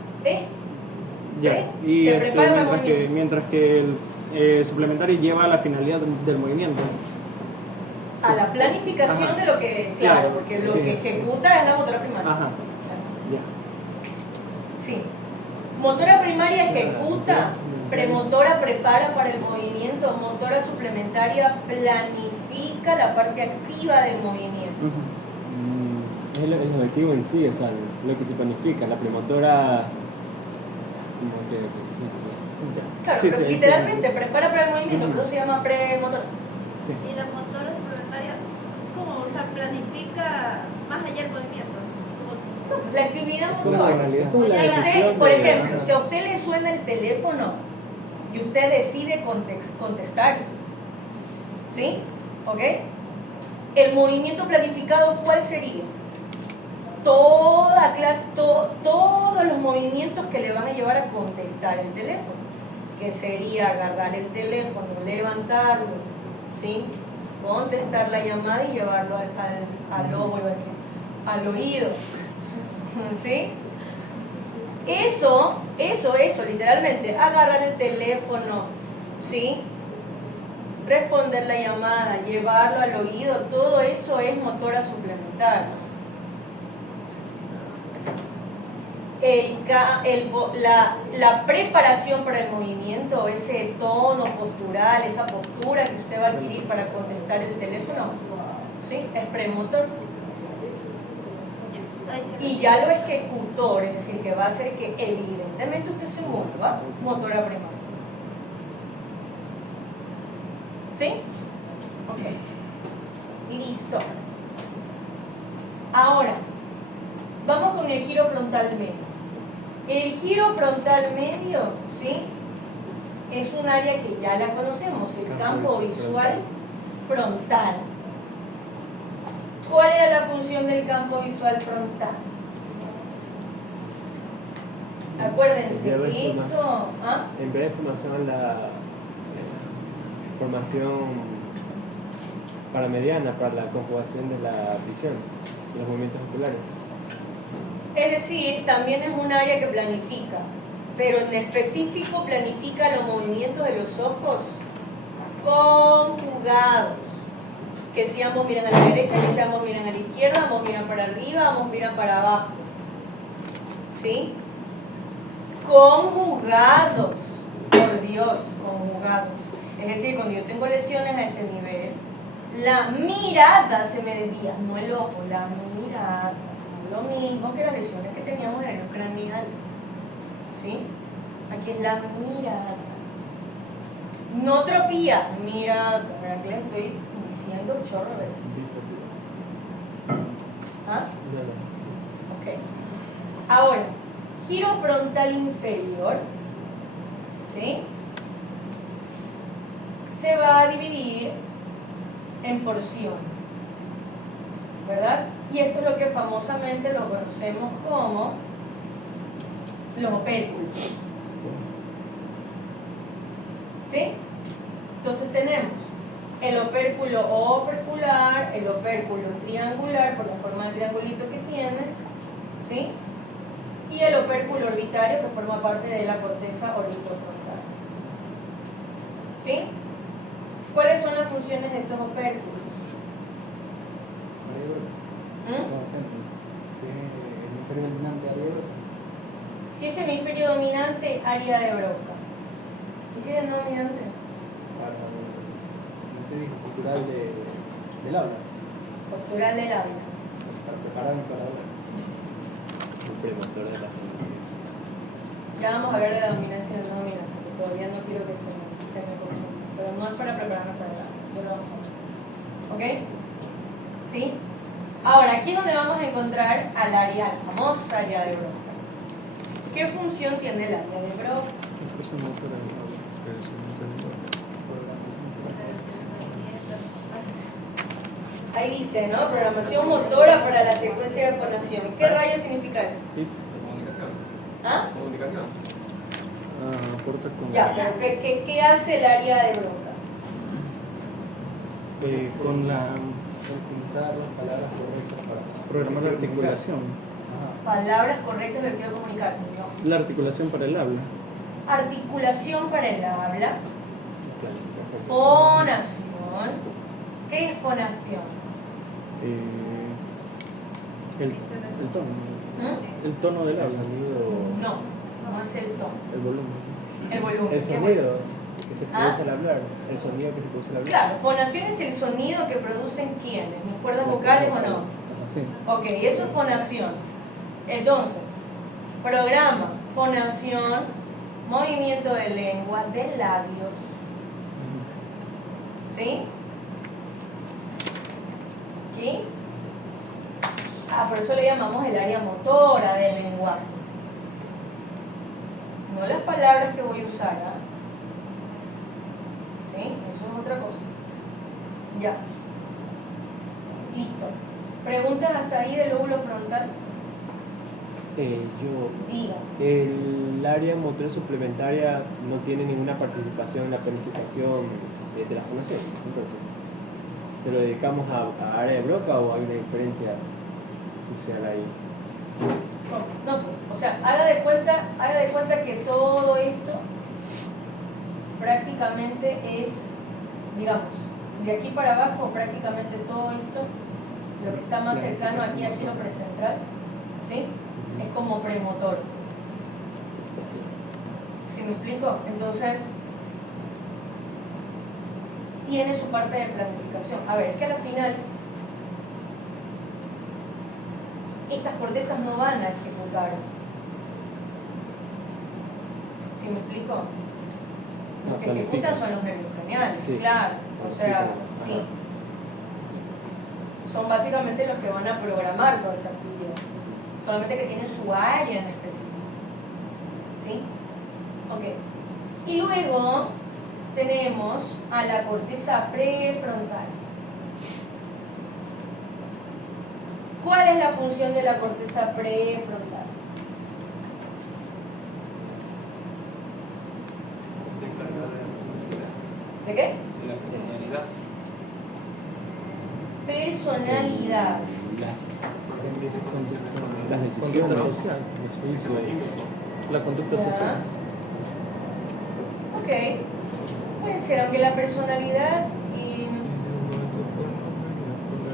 Ya. Y se prepara para el movimiento. mientras que el suplementario lleva a la finalidad del movimiento. A la planificación Ajá. de lo que, claro, Claro, porque lo sí, que ejecuta es la motora primaria. Ajá. Ya. Sí. Motora primaria ejecuta, premotora prepara para el movimiento, motora suplementaria planifica la parte activa del movimiento. Ujú. Es el activo en sí, o sea, lo que se planifica, la premotora. Como que. Sí. Claro, Sí, pero sí, literalmente prepara para el movimiento, Ujú. pero se llama premotora. Y la motora suplementaria, ¿cómo? O sea, planifica más allá del movimiento. Como- La actividad Como motora. la realidad, como la Si usted, decisión por de- ejemplo, ajá. si a usted le suena el teléfono y usted decide contestar, ¿sí? ¿Ok? El movimiento planificado, ¿cuál sería? Toda clase, todos los movimientos que le van a llevar a contestar el teléfono, que sería agarrar el teléfono, levantarlo, ¿sí? Contestar la llamada y llevarlo al ojo, iba a decir, al oído, ¿sí? Eso, literalmente, agarrar el teléfono, ¿sí? Responder la llamada, llevarlo al oído, todo eso es motora suplementaria. La preparación para el movimiento, ese tono postural, esa postura que usted va a adquirir para contestar el teléfono, ¿sí? Es premotor. Y ya lo ejecutor, es decir, que va a hacer que evidentemente usted se mueva, motora primaria. ¿Sí? Ok. Listo. Ahora, vamos con el giro frontal medio. El giro frontal medio, ¿sí? Es un área que ya la conocemos, el campo visual frontal. ¿Cuál era la función del campo visual frontal? Acuérdense, esto... ¿ah? En vez de formación, la formación paramediana para la conjugación de la visión, de los movimientos oculares. Es decir, también es un área que planifica, pero en específico planifica los movimientos de los ojos conjugados. Que si ambos miran a la derecha, que si ambos miran a la izquierda, ambos miran para arriba, ambos miran para abajo. ¿Sí? Conjugados, por Dios, conjugados. Es decir, cuando yo tengo lesiones a este nivel, la mirada se me desvía, no el ojo, la mirada. Lo mismo que las lesiones que teníamos en los craneales. ¿Sí? Aquí es la mirada. No tropía, mirada. ¿Verdad que les estoy diciendo un chorro de veces? ¿Ah? Ok. Ahora, giro frontal inferior, ¿sí? Se va a dividir en porciones, ¿verdad? Y esto es lo que famosamente lo conocemos como los opérculos. ¿Sí? Entonces tenemos el opérculo opercular, el opérculo triangular por la forma del triangulito que tiene, ¿sí? Y el opérculo orbitario que forma parte de la corteza orbitofrontal. ¿Sí? ¿Cuáles son las funciones de estos opérculos? Si es hemisferio dominante, área de Broca. ¿Y si es no dominante? Postural del habla. Postural del habla. Para prepararme para hablar. Un premotor de la formación. Ya vamos a hablar de la dominancia y de no dominancia, que todavía no quiero que se me confunda. Pero no es para prepararnos para hablar. Yo lo vamos a ver. ¿Ok? ¿Sí? Ahora, aquí es donde vamos a encontrar al área, la famosa área de Broca. ¿Qué función tiene el área de Broca? Ahí dice, ¿no? Programación motora para la secuencia de fonación. ¿Qué rayos significa eso? Comunicación. ¿Ah? Comunicación. Aporta con, Ya, pero ¿qué hace el área de Broca? con la Encontrar las palabras correctas para programar la articulación. Palabras correctas que quiero comunicar. No. La articulación para el habla. Articulación para el habla. Fonación. ¿Qué es fonación? El tono. ¿Mm? El tono del El habla. sonido. No es el tono. El volumen. El volumen. El ¿Qué sonido que se ¿Ah? produce al hablar. El sonido que se produce al hablar. Claro, fonación es el sonido que producen quiénes, mis cuerdas vocales o no. Sí. Ok, eso es fonación. Entonces, programa, fonación, movimiento de lengua, de labios. ¿Sí? ¿Sí? Por eso le llamamos el área motora del lenguaje. No las palabras que voy a usar, ¿ah? ¿Sí? Eso es otra cosa. Ya. Listo. ¿Preguntas hasta ahí del lóbulo frontal? Diga. El área motora suplementaria no tiene ninguna participación en la planificación de la fonación. Entonces, ¿se lo dedicamos a área de Broca o hay una diferencia crucial ahí? No, pues, o sea, haga de cuenta que todo esto prácticamente es, digamos, de aquí para abajo, prácticamente todo esto, lo que está más cercano aquí al giro precentral, ¿sí? Es como premotor. ¿Sí me explico? Entonces, tiene su parte de planificación. A ver, es que al final, estas cortezas no van a ejecutar. ¿Sí me explico? Los que ejecutan son los nervios craneales, Sí. claro. O sea, sí. Son básicamente los que van a programar toda esa actividad. Solamente que tienen su área en específico. ¿Sí? Ok. Y luego tenemos a la corteza prefrontal. ¿Cuál es la función de la corteza prefrontal? ¿De qué? De la personalidad. Personalidad. Las decisiones. La conducta Ya. social. Ok. Puede ser, aunque la personalidad y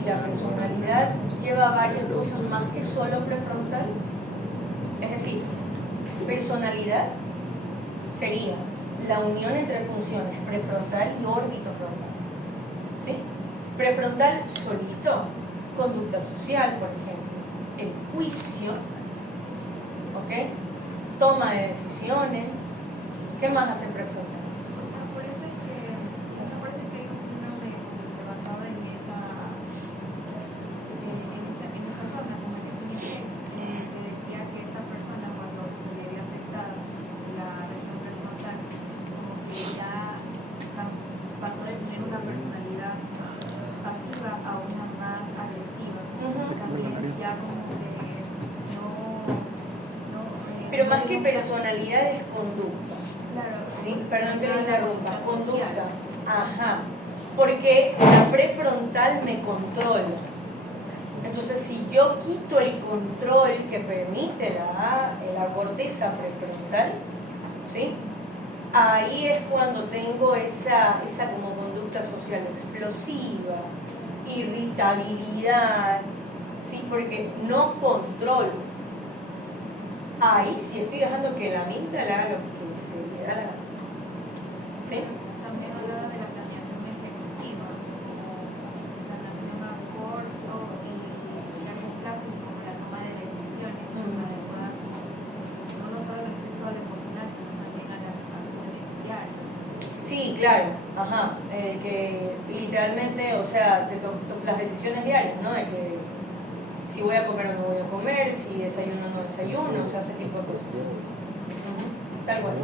la personalidad lleva varias cosas más que solo prefrontal. Es decir, personalidad sería la unión entre funciones prefrontal y orbitofrontal. ¿Sí? Prefrontal solito, conducta social, por ejemplo, el juicio, ¿ok? Toma de decisiones. ¿Qué más hace prefrontal? O sea, por eso es que hay un síndrome basado en esa persona, como el que tenía que decía que esta persona cuando se le había afectado la región prefrontal, como que ya pasó de tener una personalidad pasiva a una más agresiva. También ya como que Pero más que personalidad es conducta. claro, ¿Sí? Perdón que lo interrumpa. Conducta. Ajá. Porque la prefrontal me controla. Entonces, si yo quito el control que permite la corteza prefrontal, ¿sí? Ahí es cuando tengo esa como conducta social explosiva, irritabilidad, ¿sí? Porque no controlo. Ahí sí estoy dejando que la amígdala haga lo que se le da la gana. ¿Sí? también hablaba de la planeación efectiva, como planeación a corto y largo plazo, como la toma de decisiones adecuadas, no solo respecto a lo emocional, sino también a las acciones diarias. Sí, claro. Ajá. Que literalmente, o sea, las decisiones diarias, ¿no? De que si voy a comer o no voy a comer, si desayuno o no desayuno, o sea, ese tipo de cosas. Tal cual.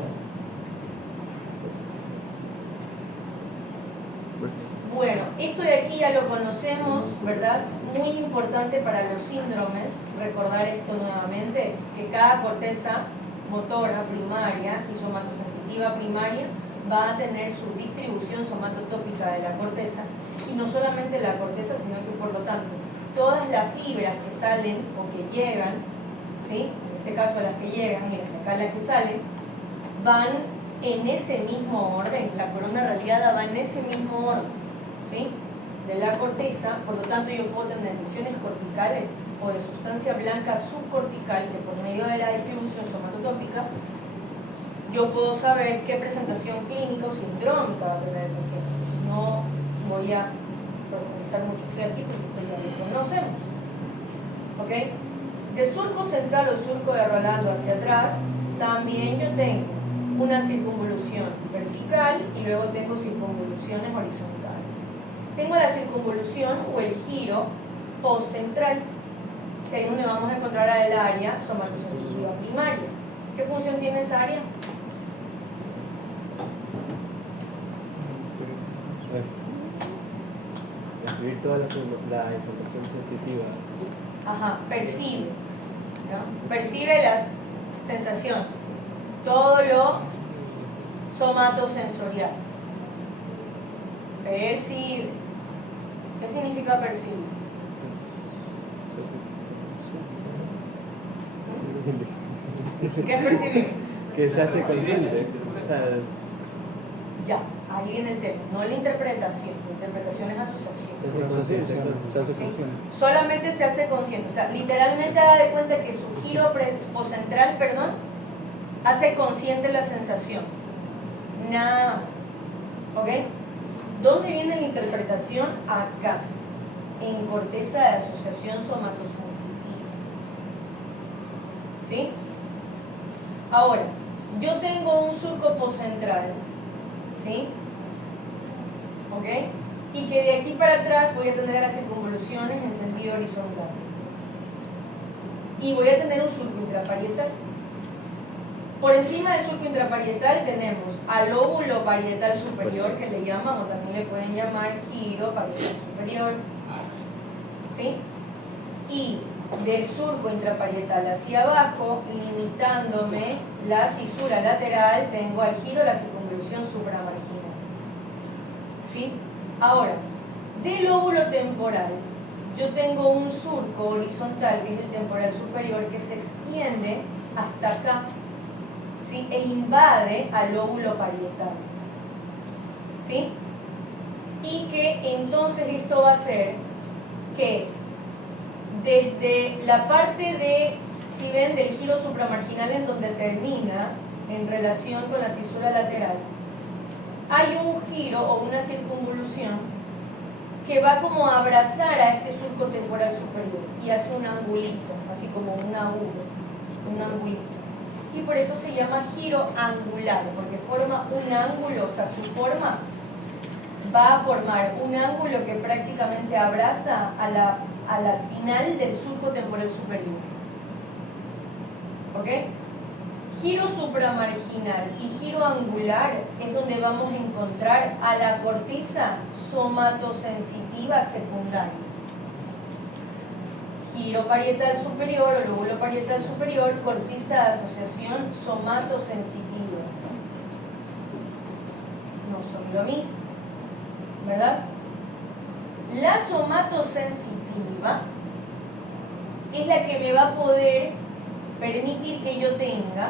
Bueno, esto de aquí ya lo conocemos, ¿verdad? Muy importante para los síndromes, recordar esto nuevamente, que cada corteza motora primaria y somatosensitiva primaria va a tener su distribución somatotópica de la corteza, y no solamente la corteza, sino que por lo tanto todas las fibras que salen o que llegan, ¿sí? En este caso las que llegan y las de acá las que salen, van en ese mismo orden, la corona radiada va en ese mismo orden, ¿sí? De la corteza, por lo tanto yo puedo tener lesiones corticales o de sustancia blanca subcortical que por medio de la distribución somatotópica yo puedo saber qué presentación clínica o sindrómica va a tener el paciente. Entonces no voy a profundizar mucho aquí porque esto ya lo conocemos. ¿Ok? De surco central o surco de Rolando hacia atrás, también yo tengo una circunvolución vertical y luego tengo circunvoluciones horizontales. Tengo la circunvolución o el giro postcentral, que ahí es donde vamos a encontrar el área somatosensitiva primaria. ¿Qué función tiene esa área? Recibir toda la información sensitiva. Ajá, percibe, ¿no? Percibe las sensaciones, todo lo somatosensorial. Percibe. ¿Qué significa percibir? ¿Qué es percibir? Que se hace consciente. O sea, Ya, ahí viene el tema, no la interpretación. La interpretación es asociación. Se hace ¿Sí? consciente. Solamente se hace consciente, o sea, literalmente haga de cuenta que su giro postcentral, hace consciente la sensación. Nada más. ¿Ok? ¿Dónde viene la interpretación? Acá, en corteza de asociación somatosensitiva. ¿Sí? Ahora, yo tengo un surco postcentral, ¿sí? ¿Ok? Y que de aquí para atrás voy a tener las circunvoluciones en sentido horizontal. Y voy a tener un surco intraparietal. Por encima del surco intraparietal tenemos al lóbulo parietal superior, que le llaman, o también le pueden llamar giro parietal superior, ¿sí? Y del surco intraparietal hacia abajo, limitándome la cisura lateral, tengo al giro la circunvolución supramarginal, ¿sí? Ahora, del lóbulo temporal, yo tengo un surco horizontal, que es el temporal superior, que se extiende hasta acá, ¿sí? E invade al lóbulo parietal, ¿sí? Y que entonces esto va a hacer que desde la parte de, si ven, del giro supramarginal en donde termina en relación con la cisura lateral, hay un giro o una circunvolución que va como a abrazar a este surco temporal superior y hace un angulito, así como un agudo, un angulito. Y por eso se llama giro angular, porque forma un ángulo, o sea, su forma va a formar un ángulo que prácticamente abraza a la final del surco temporal superior. ¿Ok? Giro supramarginal y giro angular es donde vamos a encontrar a la corteza somatosensitiva secundaria. Giro parietal superior o lóbulo parietal superior, corteza de asociación somatosensitiva. No son lo mismo, ¿verdad? La somatosensitiva es la que me va a poder permitir que yo tenga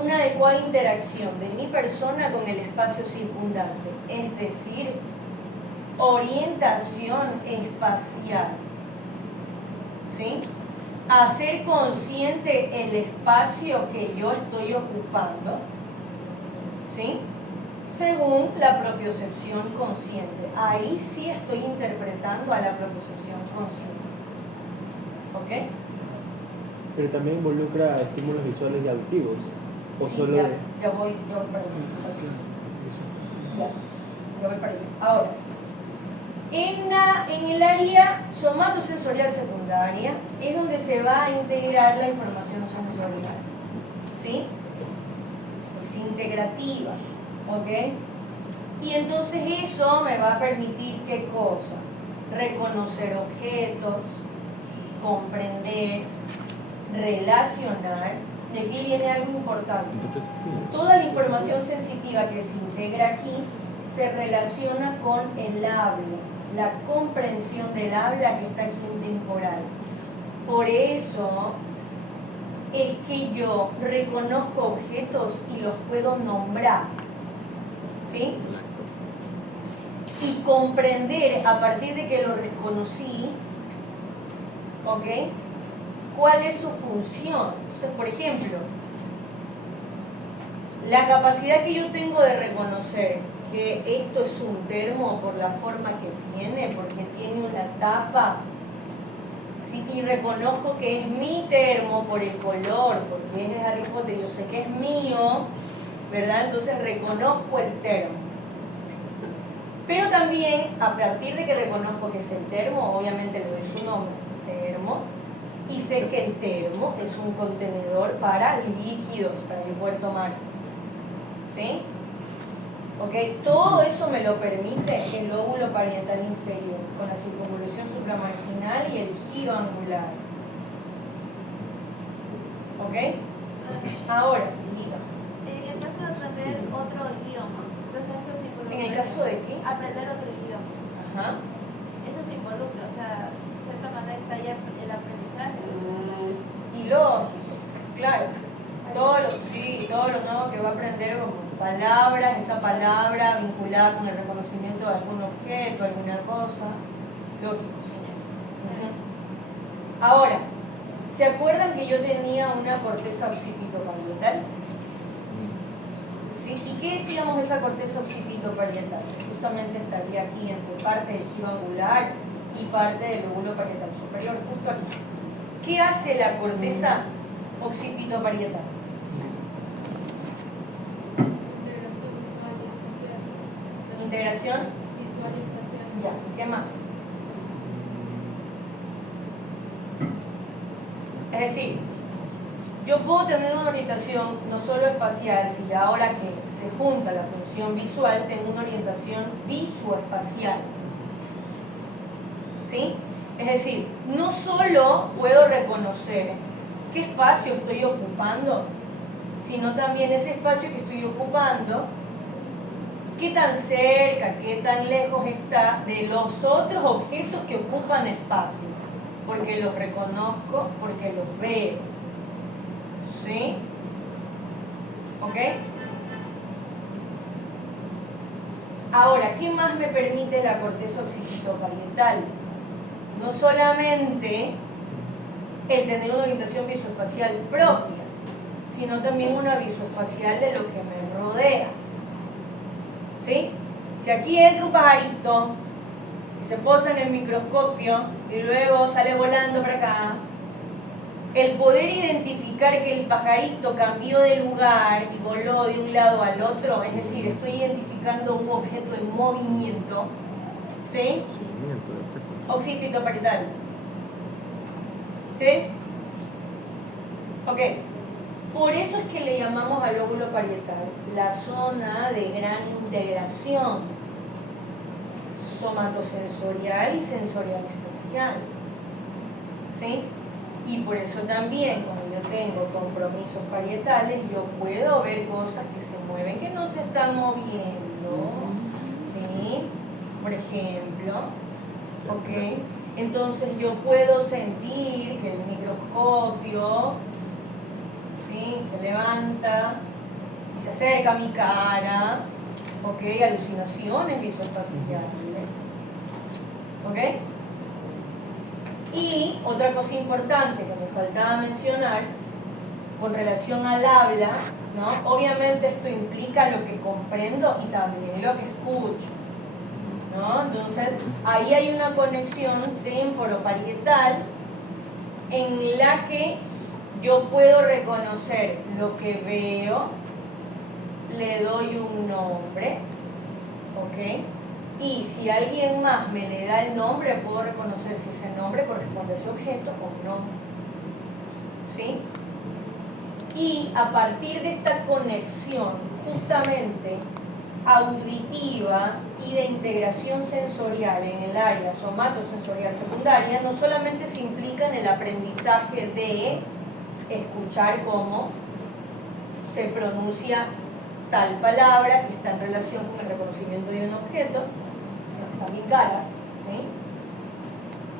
una adecuada interacción de mi persona con el espacio circundante, es decir, orientación espacial, ¿sí? Hacer consciente el espacio que yo estoy ocupando, ¿sí? Según la propiocepción consciente. Ahí sí estoy interpretando a la propiocepción consciente. ¿Ok? Pero también involucra estímulos visuales y auditivos. O Sí, solo ya, de... ya voy para allá. Ya voy para allá. Ahora, en el área somatosensorial secundaria es donde se va a integrar la información sensorial, ¿sí? Es integrativa, ¿ok? Y entonces eso me va a permitir, ¿qué cosa? Reconocer objetos, comprender, relacionar. Y aquí viene algo importante. Toda la información sensitiva que se integra aquí se relaciona con el habla, la comprensión del habla que está aquí en temporal. Por eso es que yo reconozco objetos y los puedo nombrar, ¿sí? Y comprender a partir de que lo reconocí, ¿ok? ¿Cuál es su función? Entonces, por ejemplo, la capacidad que yo tengo de reconocer que esto es un termo por la forma que tiene, porque tiene una tapa, ¿sí? Y reconozco que es mi termo por el color, porque es de Harry Potter, yo sé que es mío, ¿verdad? Entonces reconozco el termo. Pero también, a partir de que reconozco que es el termo, obviamente le doy su nombre, termo, y sé que el termo es un contenedor para líquidos, para yo poder tomar. ¿Sí? ¿Ok? Todo eso me lo permite el lóbulo parietal inferior, con la circunvolución supramarginal y el giro angular. ¿Ok? Ahora, diga. En el caso de aprender otro idioma, entonces eso se involucra. ¿En el caso de qué? Aprender otro idioma. Ajá. Eso se involucra, o sea, de cierta manera está ya el aprendizaje. Y lógico, claro. Todo lo nuevo que va a aprender como palabras, esa palabra vinculada con el reconocimiento de algún objeto, alguna cosa. Lógico, sí. Ahora, ¿se acuerdan que yo tenía una corteza occipitoparietal? ¿Sí? ¿Y qué decíamos de esa corteza occipitoparietal? Justamente estaría aquí entre parte del giro angular y parte del lóbulo parietal superior, justo aquí. ¿Qué hace la corteza occipitoparietal? Integración visual y espacial. Ya, ¿qué más? Es decir, Yo puedo tener una orientación no solo espacial, sino ahora que se junta la función visual, tengo una orientación visoespacial. ¿Sí? Es decir, no solo puedo reconocer qué espacio estoy ocupando, sino también ese espacio que estoy ocupando, qué tan cerca, qué tan lejos está de los otros objetos que ocupan espacio, porque los reconozco, porque los veo. ¿Sí? ¿Ok? Ahora, ¿qué más me permite la corteza occipitoparietal? No solamente el tener una orientación visoespacial propia, sino también una visoespacial de lo que me rodea. ¿Sí? Si aquí entra un pajarito y se posa en el microscopio y luego sale volando para acá, el poder identificar que el pajarito cambió de lugar y voló de un lado al otro, es decir, estoy identificando un objeto en movimiento, ¿sí? Occipitoparietal. ¿Sí? Ok. Por eso es que le llamamos al lóbulo parietal la zona de gran integración somatosensorial y sensorial espacial. ¿Sí? Y por eso también, cuando yo tengo compromisos parietales, yo puedo ver cosas que se mueven, que no se están moviendo. ¿Sí? Por ejemplo, ¿ok? Entonces yo puedo sentir que el microscopio, ¿sí?, se levanta y se acerca a mi cara, ¿ok? Alucinaciones visoespaciales, ¿ok? Y otra cosa importante que me faltaba mencionar con relación al habla, ¿no? Obviamente esto implica lo que comprendo y también lo que escucho, ¿no? Entonces ahí hay una conexión temporoparietal en la que yo puedo reconocer lo que veo, le doy un nombre, ¿ok? Y si alguien más me le da el nombre, puedo reconocer si ese nombre corresponde a ese objeto o no. ¿Sí? Y a partir de esta conexión justamente auditiva y de integración sensorial en el área somatosensorial secundaria, no solamente se implica en el aprendizaje de escuchar cómo se pronuncia tal palabra que está en relación con el reconocimiento de un objeto, también caras, ¿sí?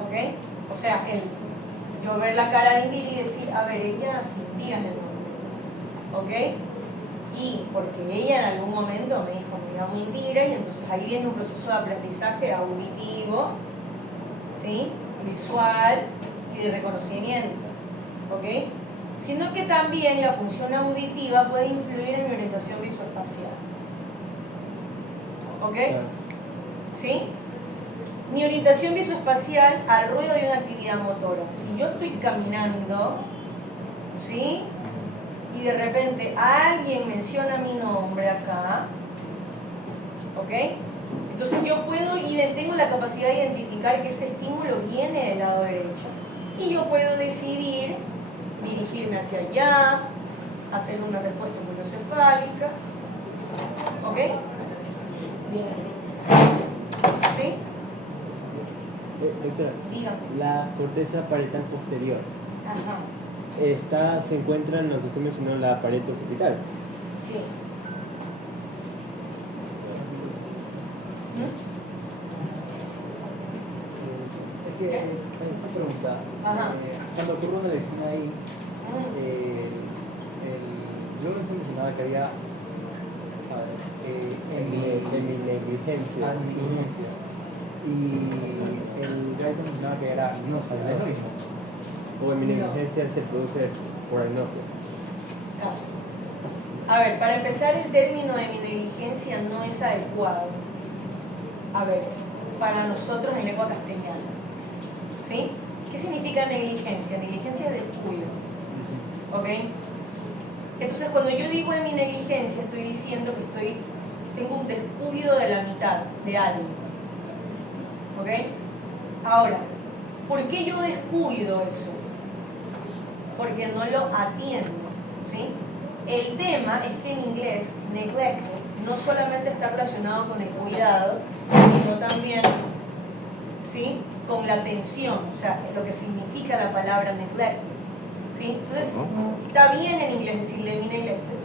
¿Ok? O sea, yo ver la cara de Indira y decir, a ver, ella sí, dígame el nombre, ¿ok? Y porque ella en algún momento me dijo, me llamo Indira, y entonces ahí viene un proceso de aprendizaje auditivo, ¿sí?, visual y de reconocimiento, ¿ok? Sino que también la función auditiva puede influir en mi orientación visoespacial. ¿Ok? ¿Sí? Mi orientación visoespacial al ruido de una actividad motora. Si yo estoy caminando, ¿sí?, y de repente alguien menciona mi nombre acá, ¿ok? Entonces yo tengo la capacidad de identificar que ese estímulo viene del lado derecho. Y yo puedo decidir dirigirme hacia allá, hacer una respuesta oculocefálica, ¿ok? Bien. ¿Sí? Doctora, Dígame. la corteza parietal posterior, Ajá. se encuentra en lo que usted mencionó, la pared occipital. Sí. Es que hay una pregunta. Ajá. Cuando ocurre una lesión ahí, yo me mencionaba que había En mi negligencia. Y el Gaito mencionaba que era agnosia, ¿es lo mismo? O en mi negligencia se produce por agnosia. A ver, para empezar, el término de mi negligencia no es adecuado. A ver, para nosotros en lengua castellana. ¿Sí? ¿Qué significa negligencia? Negligencia es descuido. ¿Ok? Entonces, cuando yo digo en mi negligencia, estoy diciendo que tengo un descuido de la mitad de algo. ¿Ok? Ahora, ¿por qué yo descuido eso? porque no lo atiendo, ¿sí? El tema es que en inglés, neglect no solamente está relacionado con el cuidado, sino también, ¿sí?, con la atención, o sea, lo que significa la palabra neglect, ¿sí? Entonces, está bien en inglés decirle be neglected,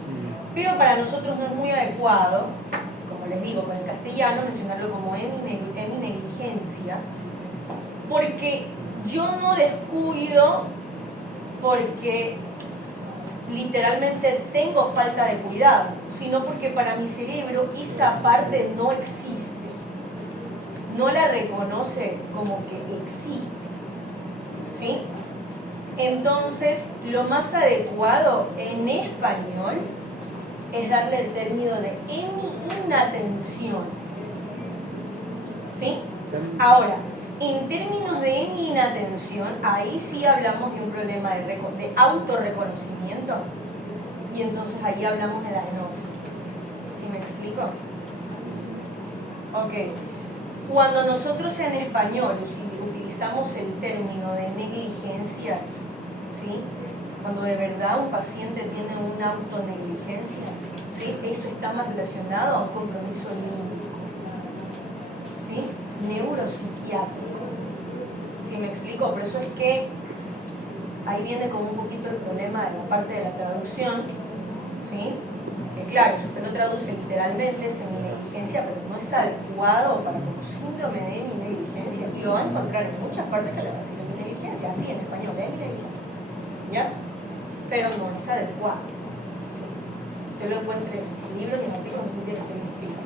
pero para nosotros no es muy adecuado, como les digo, con el castellano, mencionarlo como en mi negligencia, porque yo no descuido porque literalmente tengo falta de cuidado, sino porque para mi cerebro esa parte no existe, no la reconoce como que existe, ¿sí? Entonces, lo más adecuado en español es darle el término de inatención, ¿sí? Ahora, en términos de inatención, ahí sí hablamos de un problema de autorreconocimiento, y entonces ahí hablamos de la agnosia. ¿Sí me explico? Ok. Cuando nosotros en español utilizamos el término de negligencias, ¿sí?, cuando de verdad un paciente tiene una autonegligencia, ¿sí?, eso está más relacionado a un compromiso límbico, ¿sí?, neuropsiquiátrico. ¿Sí me explico? Por eso es que ahí viene como un poquito el problema de la parte de la traducción, ¿sí? Que claro, si usted lo traduce literalmente, semi-negligencia, pero no es adecuado para como síndrome de negligencia, y lo va a encontrar en muchas partes que le van a decir negligencia, así en español, negligencia, ¿ya? Pero no es adecuado, ¿sí? Yo lo encuentre en libros y en artículos, no se entiende que lo explica,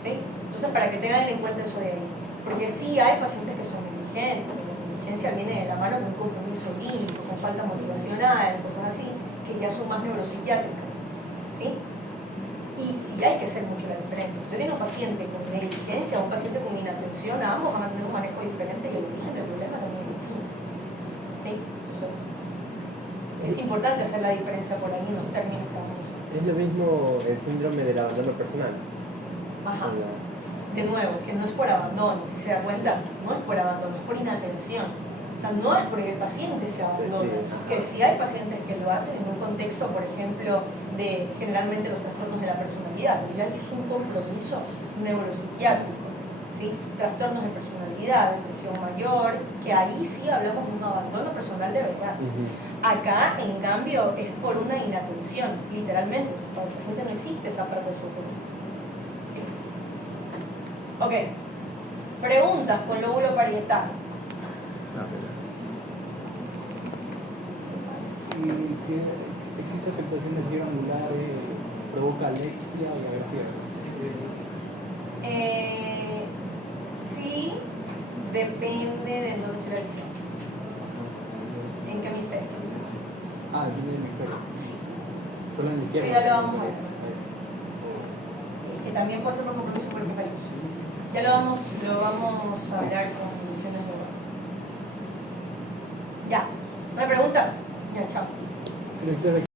¿sí? Entonces, para que tengan en cuenta eso de ahí, porque sí hay pacientes que son negligentes, la negligencia viene de la mano con un compromiso límbico, con falta motivacional, cosas así, que ya son más neuropsiquiátricas, ¿sí? Y sí hay que hacer mucho la diferencia. Usted tiene un paciente con negligencia, un paciente con inatención, ambos van a tener un manejo diferente y el origen del problema también es distinto, ¿sí? Entonces, sí es importante hacer la diferencia por ahí en los términos que vamos a usar. Es lo mismo el síndrome del abandono personal. Ajá. De nuevo, que no es por abandono, si se da cuenta, no es por abandono, es por inatención. O sea, no es porque el paciente se abandona, Sí. que sí hay pacientes que lo hacen en un contexto, por ejemplo, de generalmente los trastornos de la personalidad, pero ya que es un compromiso neuropsiquiátrico, ¿sí? Trastornos de personalidad, depresión mayor, que ahí sí hablamos de un abandono personal de verdad. Acá, en cambio, es por una inatención, literalmente, para el paciente no existe esa parte de su cuerpo. ¿Sí? Ok, preguntas con lóbulo parietal. Y si existe afectación del giro anular, provoca alexia o Sí, depende de dónde esté la lesión. ¿En qué hemisferio? depende del hemisferio. Solo en el izquierdo. Sí, ya lo vamos a ver. Que también puede ser por compromiso por el Ya lo vamos a hablar con lesiones neuronales. Ya, ¿no hay preguntas? Ya, chao. Doctora,